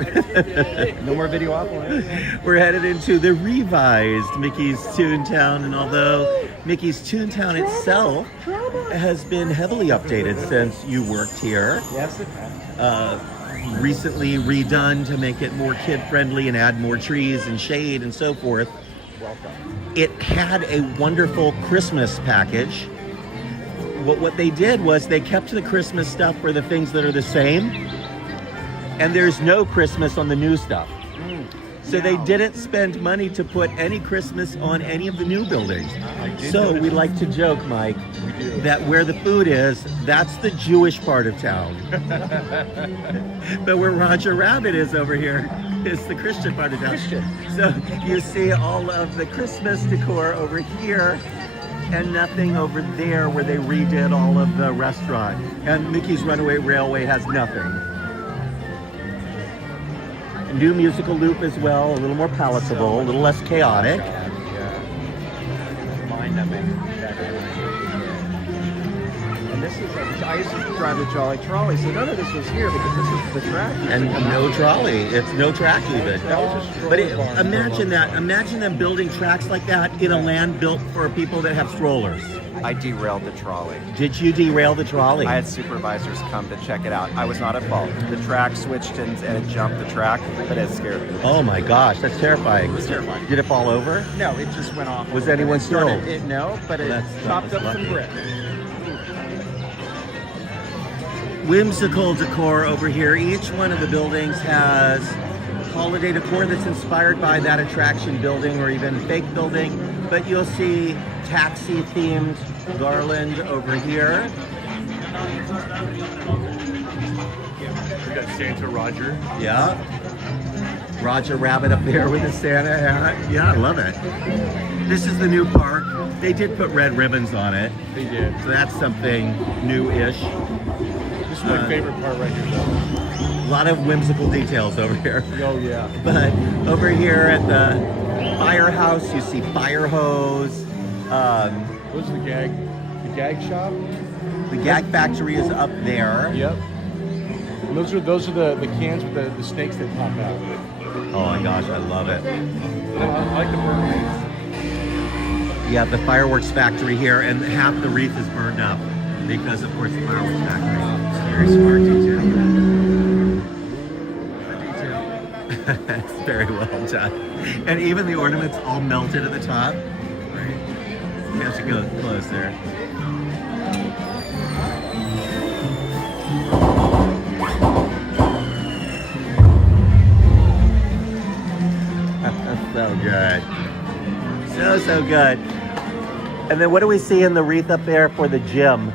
No more Videopolis. We're headed into the revised Mickey's Toontown, and although Mickey's Toontown itself has been heavily updated since you worked here, Yes, it has. recently redone to make it more kid-friendly and add more trees and shade and so forth. Welcome. It had a wonderful Christmas package. What they did was they kept the Christmas stuff for the things that are the same, and there's no Christmas on the new stuff. So they didn't spend money to put any Christmas on any of the new buildings. So we like to joke, Mike, that where the food is, that's the Jewish part of town. But where Roger Rabbit is over here is the Christian part of town. So you see all of the Christmas decor over here and nothing over there where they redid all of the restaurant. And Mickey's Runaway Railway has nothing. New musical loop as well, a little more palatable, a little less chaotic. Mind-numbing. And this is, I used to drive the Jolly Trolley, so none of this was here because this is the track. And no trolley, it's no track even. That was just But stroller bar. imagine them building tracks like that in a land built for people that have strollers. I derailed the trolley. Did you derail the trolley? I had supervisors come to check it out. I was not at fault. The track switched and it jumped the track, but it scared me. Oh my gosh, that's terrifying. It was terrifying. Did it fall over? No, it just went off. Was anyone started, killed? No, but it That's- chopped that's up some lucky. brick. Whimsical decor over here. Each one of the buildings has holiday decor that's inspired by that attraction building or even fake building. But you'll see taxi themed Garland over here. We got Santa Roger. Yeah. Roger Rabbit up there with the Santa hat. Yeah, I love it. This is the new park. They did put red ribbons on it, They did. so that's something new-ish. my favorite part right here, though. A lot of whimsical details over here. Oh, yeah. But over here at the firehouse, you see fire hose. What's the gag? The gag shop? The gag factory is up there. Yep. And those are the cans with the snakes that pop out. Oh my gosh, I love it. I like the mermaids. You have the fireworks factory here, and half the wreath is burned up because, of course, the fireworks factory. Very smart detail. It's very well done. And even the ornaments all melted at the top. You have to go closer. So good. So good. And then what do we see in the wreath up there for the gym?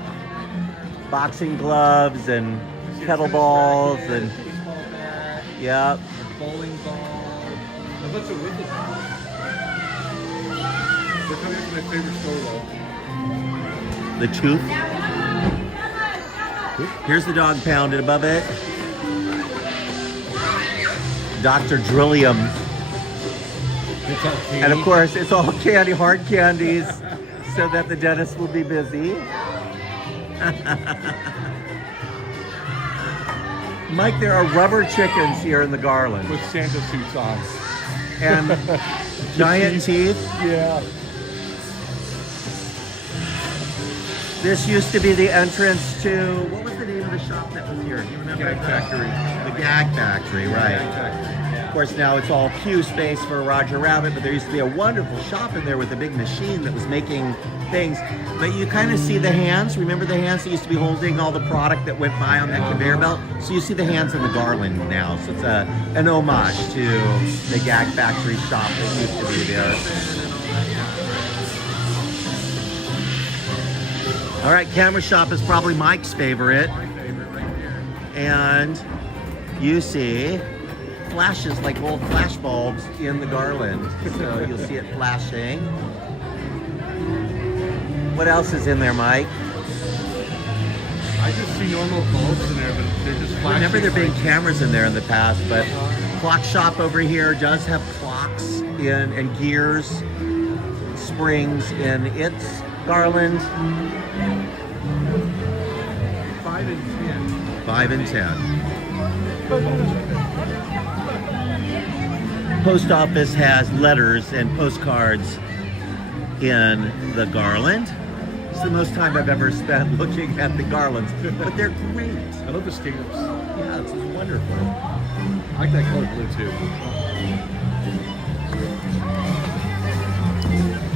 Boxing gloves and kettlebells and yeah. Bowling ball. What's it with it? They're coming up to my favorite store though. The tooth. Here's the dog pound and above it. Dr. Drillium. It's all candy. And of course, it's all candy, hard candies, so that the dentist will be busy. Mike, there are rubber chickens here in the Garland. With Santa suits on. And giant teeth. Yeah. This used to be the entrance to, what was the name of the shop that was here? Do you remember? Gag Factory. The Gag Factory, right. Gag Factory. Of course, now it's all queue space for Roger Rabbit, but there used to be a wonderful shop in there with a big machine that was making things. But you kind of see the hands. Remember the hands that used to be holding all the product that went by on that conveyor belt? So you see the hands in the Garland now. So it's an homage to the Gag Factory shop that used to be there. All right, camera shop is probably Mike's favorite. My favorite right there. And you see flashes like old flash bulbs in the Garland. So you'll see it flashing. What else is in there, Mike? I just see normal bulbs in there, but they're just I flashing. remember there being cameras in there in the past, but clock shop over here does have clocks in and gears, springs in its Garland. 5 and 10. 5 and 10. Post office has letters and postcards in the Garland. It's the most time I've ever spent looking at the Garlands, but they're great. I love the stamps. Yeah, this is wonderful. I like that color blue too.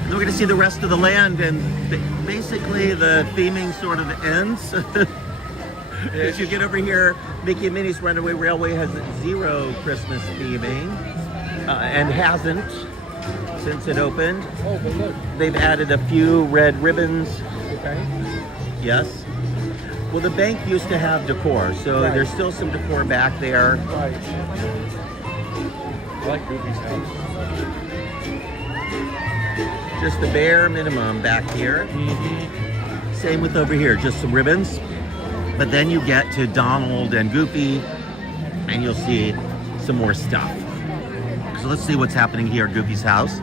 And we're going to see the rest of the land, and basically the theming sort of ends. As you get over here, Mickey and Minnie's Runaway Railway has zero Christmas theming, and hasn't since it opened. Oh, but look. They've added a few red ribbons. Okay. Yes. Well, the bank used to have decor, so Right. there's still some decor back there. Right. I like Goofy's house. Just the bare minimum back here. Same with over here, just some ribbons. But then you get to Donald and Goofy, and you'll see some more stuff. So let's see what's happening here at Goofy's house.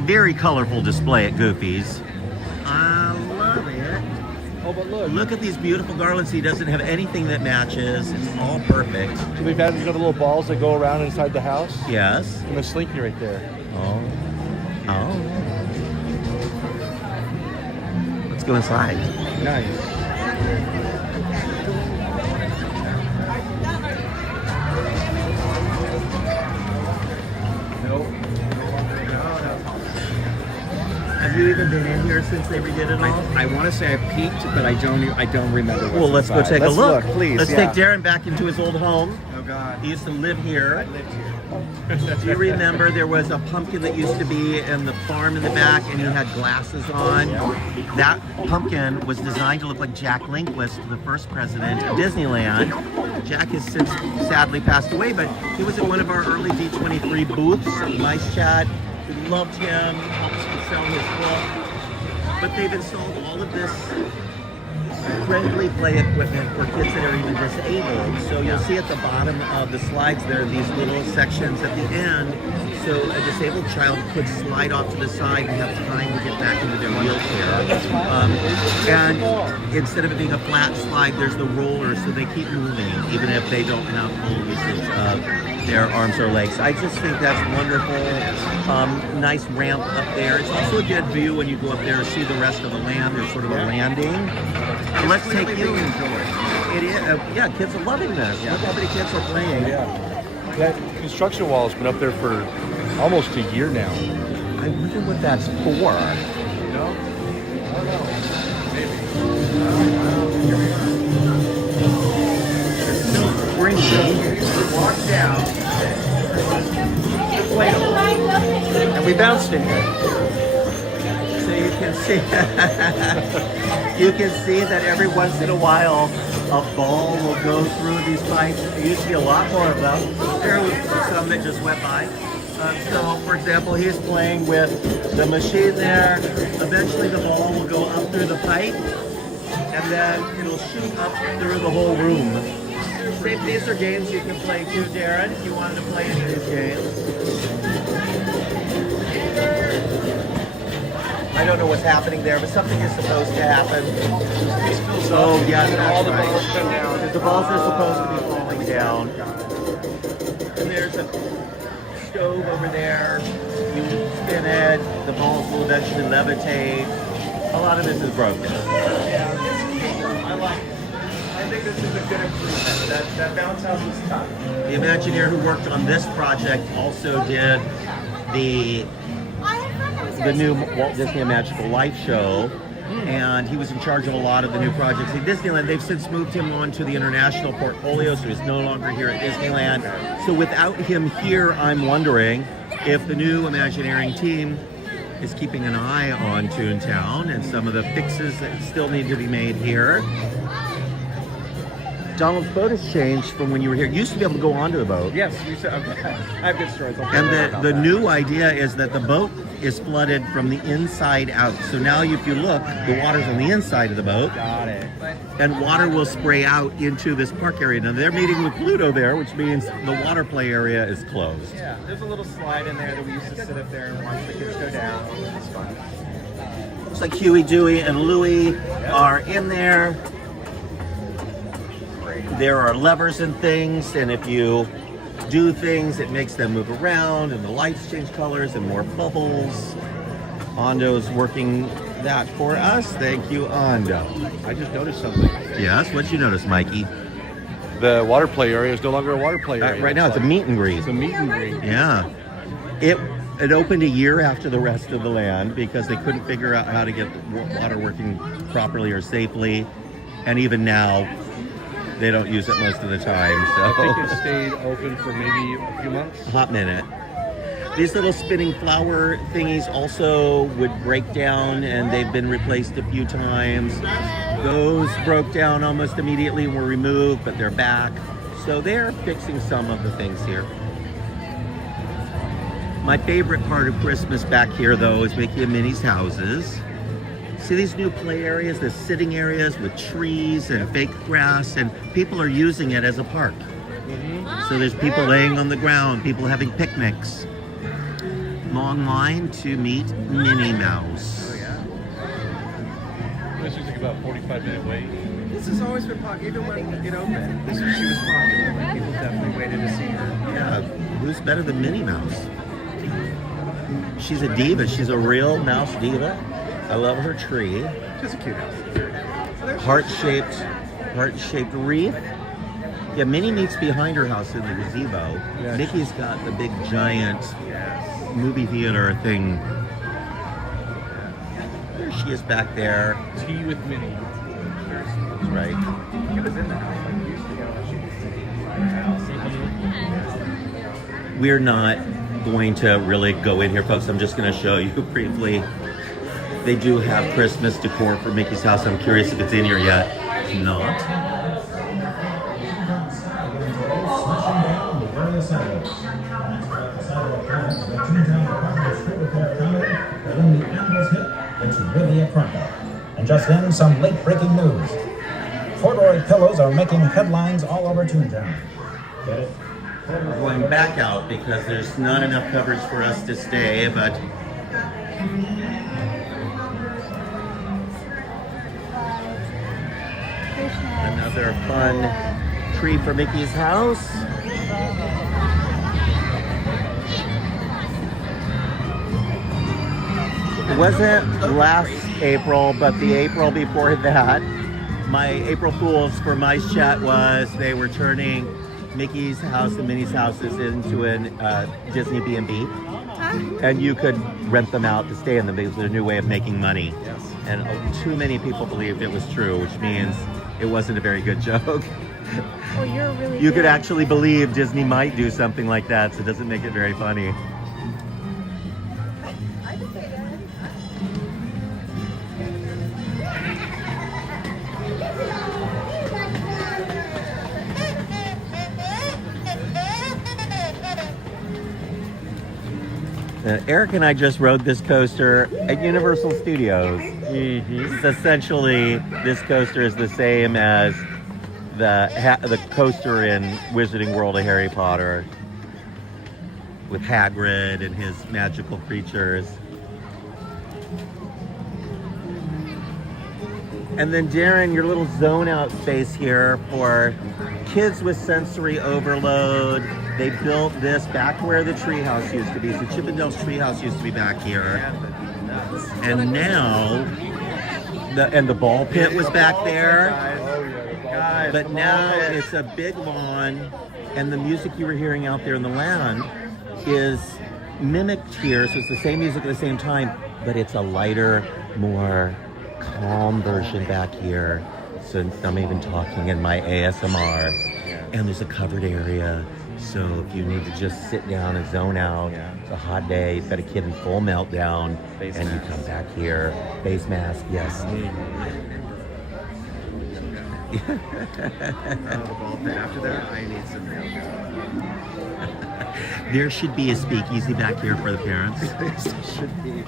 Very colorful display at Goofy's. I love it. Oh, but look. Look at these beautiful garlands. He doesn't have anything that matches. It's all perfect. So they've added the little balls that go around inside the house. Yes. And the Slinky right there. Oh. Oh. Let's go inside. Nice. Have you even been in here since they redid it all? I want to say I peeked, but I don't remember what's Well, let's go inside. take a look. Please. Let's yeah. take Darren back into his old home. Oh God. He used to live here. I lived here. Do you remember there was a pumpkin that used to be in the farm in the back, and he had glasses on? That pumpkin was designed to look like Jack Lindquist, the first president of Disneyland. Jack has since sadly passed away, but he was at one of our early D23 booths, MiceChat. We loved him. He helped us sell his book. But they've installed all of this friendly play equipment for kids that are even disabled. So you'll see at the bottom of the slides there are these little sections at the end. So a disabled child could slide off to the side and have time to get back into their wheelchair. And instead of it being a flat slide, there's the roller, so they keep moving, even if they don't have full usage of their arms or legs. I just think that's wonderful. Nice ramp up there. It's also a good view when you go up there and see the rest of the land. There's sort of a landing. Let's take you. It is, yeah, kids are loving this. Look how many kids are playing. Yeah. That construction wall has been up there for almost a year now. I wonder what that's for. No? I don't know. Maybe. We're in walk down. And we bounced in here. So you can see you can see that every once in a while a ball will go through these pipes. There used to be a lot more of them. There was some that just went by. So, for example, he's playing with the machine there. Eventually the ball will go up through the pipe, and then it'll shoot up through the whole room. These are games you can play too, Darren, if you wanted to play any of these games. I don't know what's happening there, but something is supposed to happen. Oh, yes, that's right. The balls are supposed to be falling down. And there's a stove over there. You spin it, the balls will eventually levitate. A lot of this is broken. I think this is a good improvement. That bounce house was tough. The Imagineer who worked on this project also did the new Walt Disney Magical Life show, and he was in charge of a lot of the new projects at Disneyland. They've since moved him on to the international portfolio, so he's no longer here at Disneyland. So without him here, I'm wondering if the new Imagineering team is keeping an eye on Toontown and some of the fixes that still need to be made here. Donald's boat has changed from when you were here. You used to be able to go onto the boat. Yes, you said, okay. I have good stories. And the new idea is that the boat is flooded from the inside out. So now if you look, the water's on the inside of the boat. Got it. And water will spray out into this park area. Now they're meeting with Pluto there, which means the water play area is closed. Yeah, there's a little slide in there that we used to sit up there and watch the kids go down. It's fun. Looks like Huey, Dewey, and Louie are in there. There are levers and things, and if you do things, it makes them move around, and the lights change colors and more bubbles. Ando's working that for us. Thank you, Ando. I just noticed something. Yes, what'd you notice, Mikey? The water play area is no longer a water play area. Right now, it's a meet and greet. It's a meet and greet. Yeah. It opened a year after the rest of the land because they couldn't figure out how to get the water working properly or safely. And even now, they don't use it most of the time. So I think it stayed open for maybe a few months. Hot minute. These little spinning flower thingies also would break down, and they've been replaced a few times. Those broke down almost immediately and were removed, but they're back. So they're fixing some of the things here. My favorite part of Christmas back here, though, is Mickey and Minnie's houses. See these new play areas, the sitting areas with trees and fake grass, and people are using it as a park. So there's people laying on the ground, people having picnics. Long line to meet Minnie Mouse. Oh, yeah? This was like about 45-minute wait. This has always been popular. Even when it opened, she was popular. Like, people definitely waited to see her. Yeah, who's better than Minnie Mouse? She's a diva. She's a real mouse diva. I love her tree. Just a cute house. Heart-shaped wreath. Yeah, Minnie meets behind her house in the gazebo. Yes. Mickey's got the big giant movie theater thing. There she is back there. Tea with Minnie. That's right. He was in the house. Like, we used to go and she was sitting inside her house. We're not going to really go in here, folks. I'm just going to show you briefly. They do have Christmas decor for Mickey's house. I'm curious if it's in here yet. It's not. It's really a cracker. And just then, some late-breaking news. Corduroy pillows are making headlines all over Toontown. Get it? We're going back out because there's not enough coverage for us to stay, but another fun tree for Mickey's house. It wasn't last April, but the April before that, my April Fools for MiceChat was they were turning Mickey's house and Minnie's houses into an Disney B&B. And you could rent them out to stay in them because they're a new way of making money. Yes. And too many people believed it was true, which means it wasn't a very good joke. Well, you're really You good. could actually believe Disney might do something like that, so it doesn't make it very funny. Eric and I just rode this coaster at Universal Studios. It's essentially, this coaster is the same as the coaster in Wizarding World of Harry Potter with Hagrid and his magical creatures. And then Darren, your little zone out space here for kids with sensory overload. They built this back where the treehouse used to be. So Chippendale's treehouse used to be back here. And now, the ball pit was back there. But now it's a big lawn, and the music you were hearing out there in the land is mimicked here. So it's the same music at the same time, but it's a lighter, more calm version back here. So I'm even talking in my ASMR. And there's a covered area. So if you need to just sit down and zone out, it's a hot day, you've got a kid in full meltdown, Face and mask. you come back here. Face mask, yes. After that, I need some There should be a speakeasy back here for the parents. should be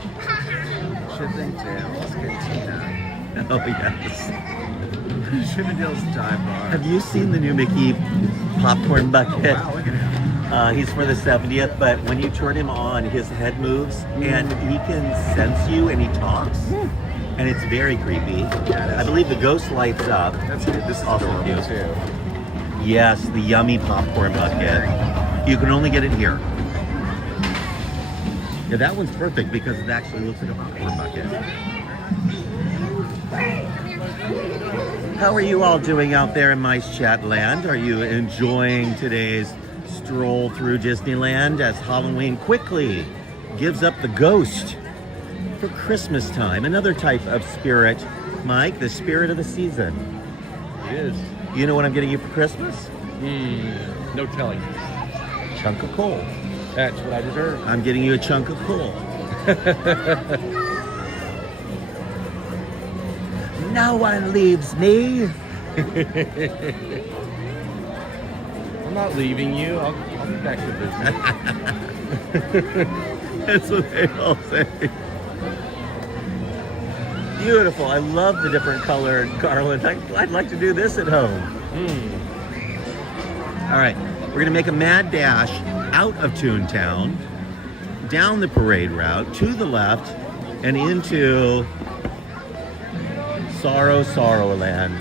Chippendales Cantina. Oh, yes. Chippendales Dive Bar. Have you seen the new Mickey popcorn bucket? Wow, look at him. He's for the 70th, but when you turn him on, his head moves and he can sense you and he talks. And it's very creepy. I believe the ghost lights up. That's good. This is Also adorable cute. too. Yes, the yummy popcorn bucket. You can only get it here. Yeah, that one's perfect because it actually looks like a popcorn bucket. How are you all doing out there in MiceChat Land? Are you enjoying today's stroll through Disneyland as Halloween quickly gives up the ghost for Christmas time? Another type of spirit, Mike, the spirit of the season. It is. You know what I'm getting you for Christmas? No telling. Chunk of coal. That's what I deserve. I'm getting you a chunk of coal. No one leaves me. I'm not leaving you. I'll be back to business. That's what they all say. Beautiful. I love the different colored garland. I'd like to do this at home. All right. We're going to make a mad dash out of Toontown, down the parade route, to the left, and into Sorrowland.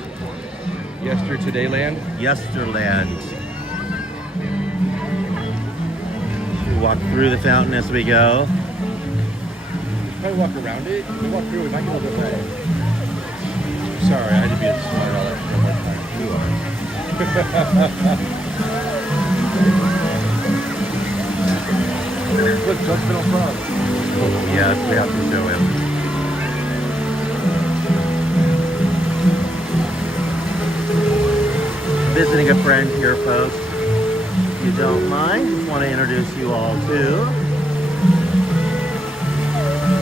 Todayland. Yesterland. We walk through the fountain as we go. Probably walk around it. We walk through it. I can go a bit way. Sorry, I had to be a smart aleck one more time. Look, Chuck's Middle Frog. Yes, we have to show him. Visiting a friend here, folks. If you don't mind, just want to introduce you all to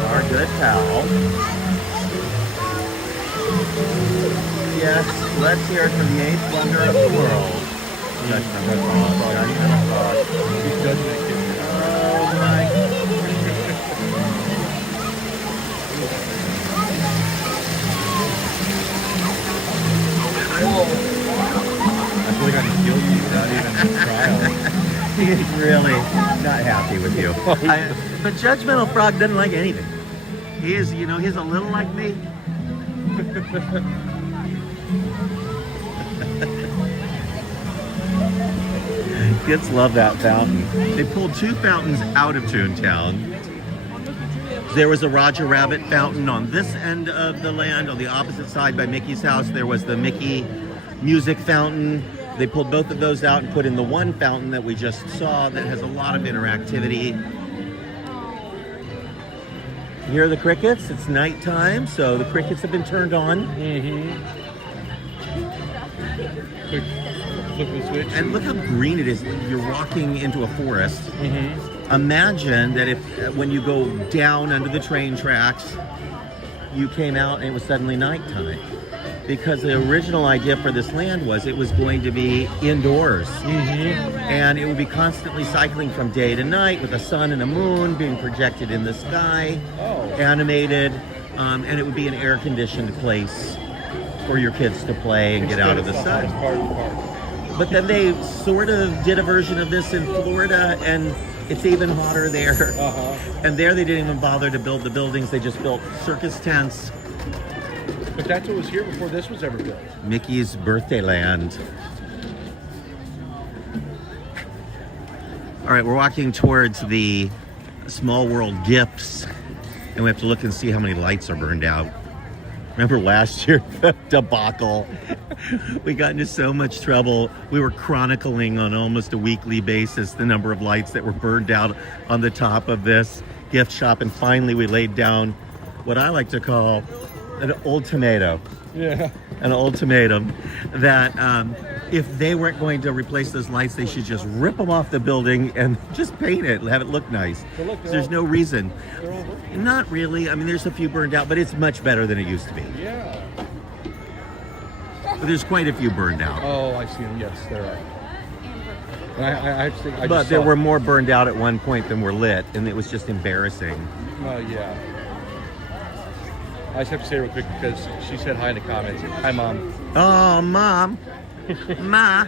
our good pal. Yes, let's hear it from the eighth wonder of the world. Judgment Frog. Judgment Frog. He's judging that kid. Oh my. He's really not happy with you. But Judgmental Frog doesn't like anything. He is, you know, he's a little like me. Kids love that fountain. They pulled 2 fountains out of Toontown. There was a Roger Rabbit fountain on this end of the land. On the opposite side by Mickey's house, there was the Mickey music fountain. They pulled both of those out and put in the one fountain that we just saw that has a lot of interactivity. You hear the crickets? It's nighttime, so the crickets have been turned on. Quick flip the switch. And look how green it is. You're walking into a forest. Imagine that if when you go down under the train tracks, you came out and it was suddenly nighttime. Because the original idea for this land was it was going to be indoors. And it would be constantly cycling from day to night with a sun and a moon being projected in the sky, animated, and it would be an air-conditioned place for your kids to play and get out of the sun. But then they sort of did a version of this in Florida, and it's even hotter there. And there they didn't even bother to build the buildings. They just built circus tents. But that's what was here before this was ever built. Mickey's birthday land. All right, we're walking towards the Small World gifts, and we have to look and see how many lights are burned out. Remember last year, the debacle? We got into so much trouble. We were chronicling on almost a weekly basis the number of lights that were burned out on the top of this gift shop, and finally we laid down what I like to call an ultimatum. An ultimatum that if they weren't going to replace those lights, they should just rip them off the building and just paint it, have it look nice. There's no reason. Not really. I mean, there's a few burned out, but it's much better than it used to be. But there's quite a few burned out. Oh, I see them. Yes, there are. And but there were more burned out at one point than were lit, and it was just embarrassing. I just have to say real quick because she said hi in the comments. Hi, Mom. Oh, Mom. Ma.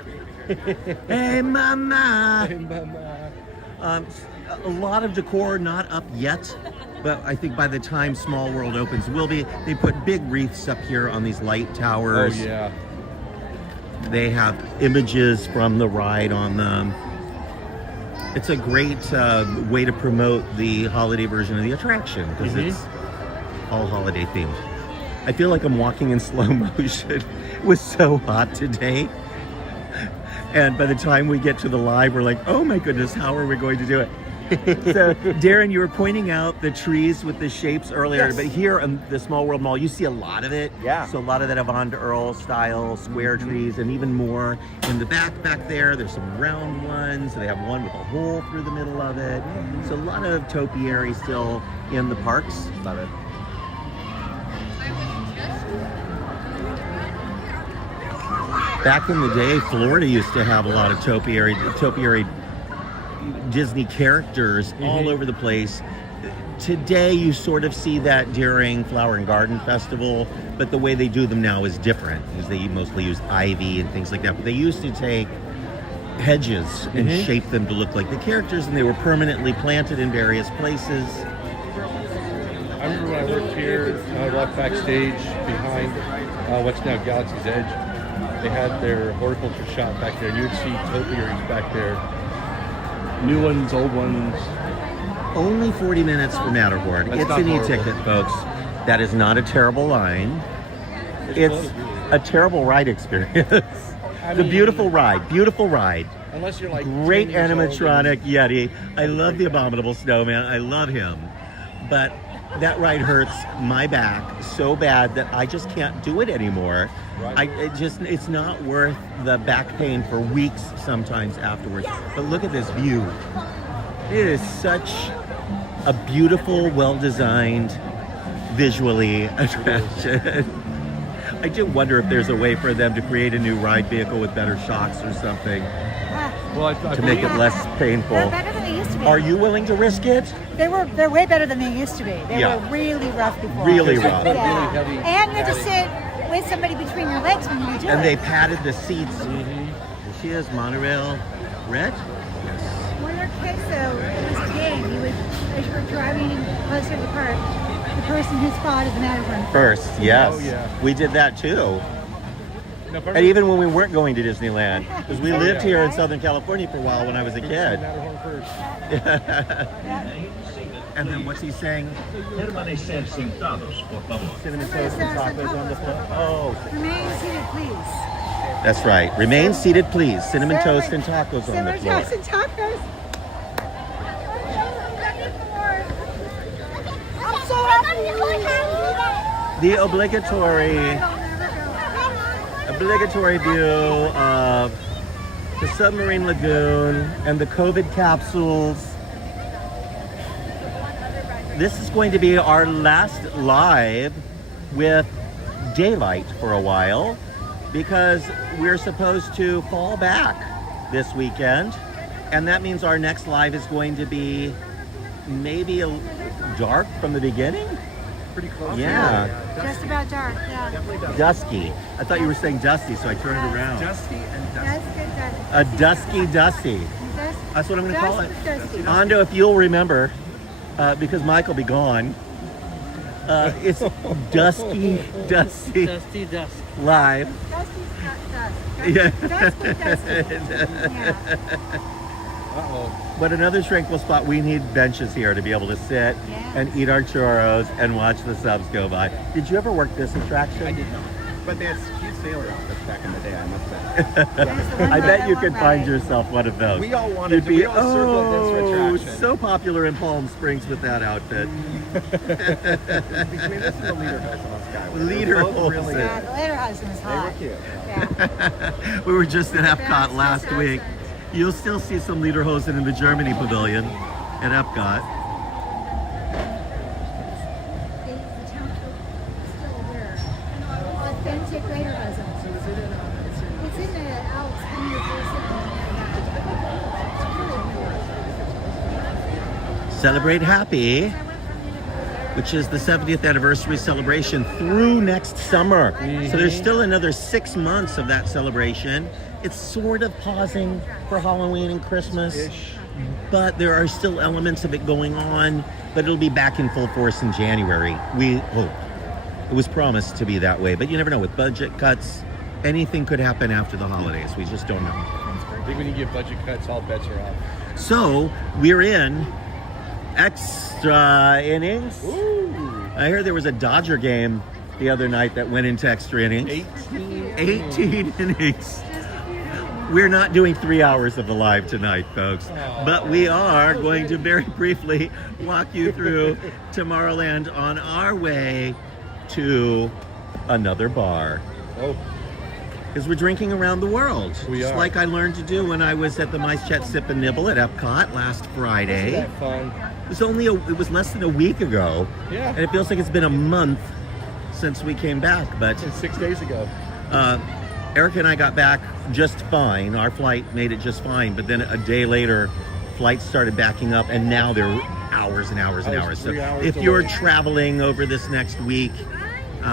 Hey, Mama. Hey, Mama. A lot of decor not up yet, but I think by the time Small World opens, will be. They put big wreaths up here on these light towers. Oh, yeah. They have images from the ride on them. It's a great way to promote the holiday version of the attraction because it's all holiday themed. I feel like I'm walking in slow motion. It was so hot today. And by the time we get to the live, we're like, oh my goodness, how are we going to do it? So, Darren, you were pointing out the trees with the shapes earlier, but here in the Small World Mall, you see a lot of it. So a lot of that Avant Earl style square trees, and even more in the back there. There's some round ones. They have one with a hole through the middle of it. So a lot of topiary still in the parks. Love it. Back in the day, Florida used to have a lot of topiary Disney characters all over the place. Today, you sort of see that during Flower and Garden Festival, but the way they do them now is different because they mostly use ivy and things like that. But they used to take hedges and shape them to look like the characters, and they were permanently planted in various places. I remember when I worked here, I walked backstage behind what's now Galaxy's Edge. They had their horticulture shop back there, and you would see topiaries back there. New ones, old ones. Only 40 minutes for Matterhorn. It's an e-ticket, folks. That is not a terrible line. It's a terrible ride experience. The beautiful ride. Unless you're like great animatronic Yeti. I love the Abominable Snowman. I love him. But that ride hurts my back so bad that I just can't do it anymore. It's not worth the back pain for weeks sometimes afterwards. But look at this view. It is such a beautiful, well-designed, visually attraction. I do wonder if there's a way for them to create a new ride vehicle with better shocks or something to make it less painful. They're better than they used to be. Are you willing to risk it? They're way better than they used to be. They were really rough before. Really rough. Yeah. Really heavy. And you had to sit with somebody between your legs when you do it. And they padded the seats. Here she is, monorail red. We're it was a game. You would, as you were driving closer to the park, the person who spotted the Matterhorn First, yes. Oh, yeah. We did that too. Now, if I And even when we weren't going to Disneyland, because we lived here in Right. Southern California for a while when I was a kid. Matterhorn first. And then what's he saying? Permanecer sentados, por favor. Cinnamon toast and tacos on the floor. Oh, Remain seated, please. that's right. Remain seated, please. Cinnamon toast and tacos on the Cinnamon floor. toast and tacos. I'm so happy. The obligatory view of the Submarine Lagoon and the COVID capsules. This is going to be our last live with daylight for a while because we're supposed to fall back this weekend, and that means our next live is going to be maybe dark from the beginning. Pretty close. Yeah. Just about dark, yeah. Dusky. I thought you were saying dusty, so I turned it around. Dusty and That's good, A dusky dusty. That's what I'm going to call it. Ando, if you'll remember, because Mike will be gone, it's Dusky Dusty Dusty Dusk. Live. Dusty's not dust. Yeah. Dusty, dusty. Yeah. Uh-oh. But another tranquil spot, we need benches here to be able to sit Yeah. and eat our churros and watch the subs go by. Did you ever work this attraction? I did not. But they had cute sailor outfits back in the day, I must say. There's the one I bet you ride, could one find ride. yourself one of those. We all wanted You'd to. be, We all circled this attraction. so popular in Palm Springs with that outfit. Between this and the leader house on Skyway. Leader They were both house. really Yeah, good. the later husband was They hot. were cute. Yeah. We were just at Epcot That's last awesome. week. You'll still see some Lederhosen in the Germany pavilion at Epcot. The town folk still wear authentic later husbands. It's in the Alps Celebrate Happy, which is the 70th anniversary celebration through next summer. So there's still another 6 months of that celebration. It's sort of pausing for Halloween and Christmas, but there are still elements of it going on, but it'll be back in full force in January. We hope. It was promised to be that way, but you never know. With budget cuts, anything could happen after the holidays. We just don't know. I think when you get budget cuts, all bets are off. So we're in extra innings. I heard there was a Dodger game the other night that went into extra innings. 18 innings. We're not doing 3 hours of the live tonight, folks, but we are going to very briefly walk you through Tomorrowland on our way to another bar. Oh, Because we're drinking around the world. We Just are. like I learned to do when I was at the MiceChat Sip and Nibble at Epcot last Friday. isn't that fun? It was less than a week ago. Yeah. And it feels like it's been a month since we came back. But It's 6 days ago. Erica and I got back just fine. Our flight made it just fine. But then a day later, flights started backing up, and now they're hours and hours and Oh, hours. it's So 3 hours if you're delay. traveling over this next week,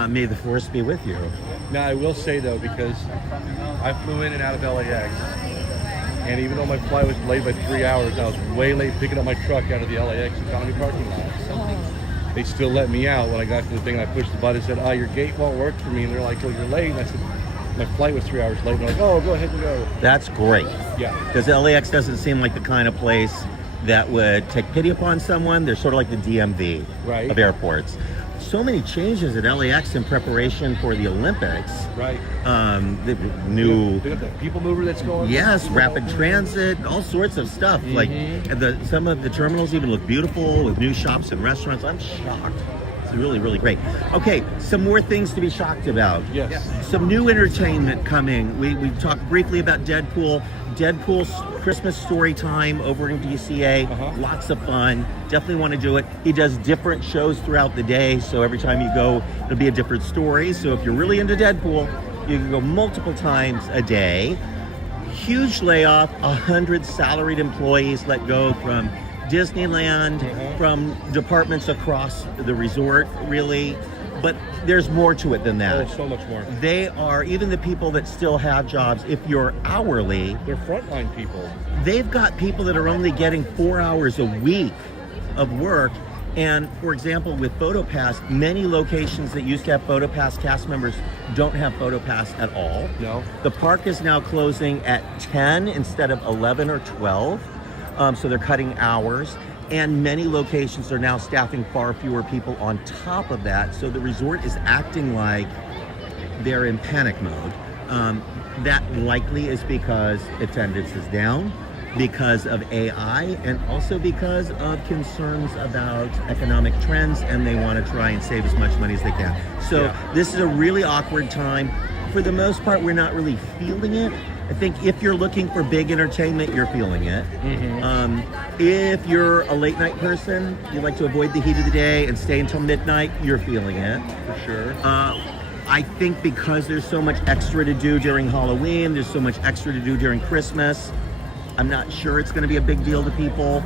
may the force be with you. Now, I will say, though, because I flew in and out of LAX, and even though my flight was delayed by 3 hours, I was way late picking up my truck out of the LAX economy parking lot. They still let me out when I got to the thing, and I pushed the button and said, your gate won't work for me. And they're like, well, you're late. And I said, my flight was 3 hours late. And they're like, oh, go ahead and go. That's great. Yeah. Because LAX doesn't seem like the kind of place that would take pity upon someone. They're sort of like the DMV Right. of airports. So many changes at LAX in preparation for the Olympics. Right. The new, They got the people mover that's going. yes, rapid transit, all sorts of stuff. Like some of the terminals even look beautiful with new shops and restaurants. I'm shocked. It's really, really great. Okay, some more things to be shocked about. Yes. Some new entertainment coming. We talked briefly about Deadpool. Deadpool's Christmas story time over in DCA. Lots of fun. Definitely want to do it. He does different shows throughout the day, so every time you go, it'll be a different story. So if you're really into Deadpool, you can go multiple times a day. Huge layoff. 100 salaried employees let go from Disneyland, from departments across the resort, really. But there's more to it than Oh, that. so much more. They are, even the people that still have jobs, if you're hourly, They're frontline people. they've got people that are only getting 4 hours a week of work. And for example, with PhotoPass, many locations that used to have PhotoPass cast members don't have PhotoPass at all. No. The park is now closing at 10 instead of 11 or 12. So they're cutting hours. And many locations are now staffing far fewer people on top of that. So the resort is acting like they're in panic mode. That likely is because attendance is down, because of AI, and also because of concerns about economic trends, and they want to try and save as much money as they can. So this is a really awkward time. For the most part, we're not really feeling it. I think if you're looking for big entertainment, you're feeling it. If you're a late night person, you like to avoid the heat of the day and stay until midnight, you're feeling it. For sure. I think because there's so much extra to do during Halloween, there's so much extra to do during Christmas, I'm not sure it's going to be a big deal to people.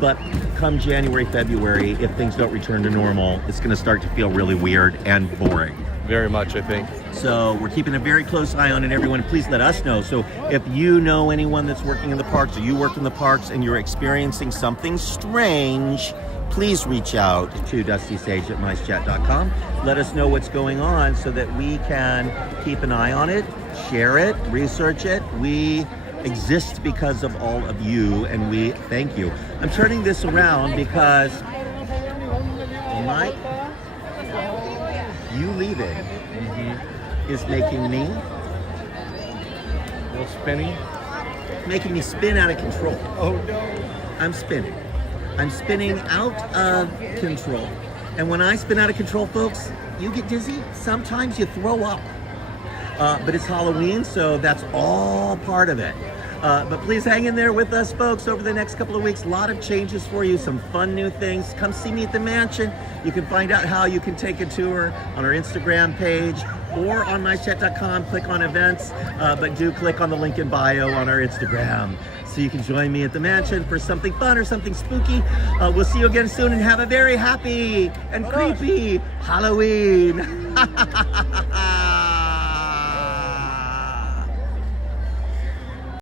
But come January, February, if things don't return to normal, it's going to start to feel really weird and boring. Very much, I think. So we're keeping a very close eye on it. Everyone, please let us know. So if you know anyone that's working in the parks, or you work in the parks and you're experiencing something strange, please reach out to dustysage@micechat.com. Let us know what's going on so that we can keep an eye on it, share it, research it. We exist because of all of you, and we thank you. I'm turning this around because Mike, you leaving is making me A little spinny. making me spin out of control. Oh no. I'm spinning. I'm spinning out of control. And when I spin out of control, folks, you get dizzy. Sometimes you throw up. But it's Halloween, so that's all part of it. But please hang in there with us, folks, over the next couple of weeks. A lot of changes for you, some fun new things. Come see me at the mansion. You can find out how you can take a tour on our Instagram page or on MiceChat.com. Click on events, but do click on the link in bio on our Instagram, so you can join me at the mansion for something fun or something spooky. We'll see you again soon, and have a very happy and creepy Halloween.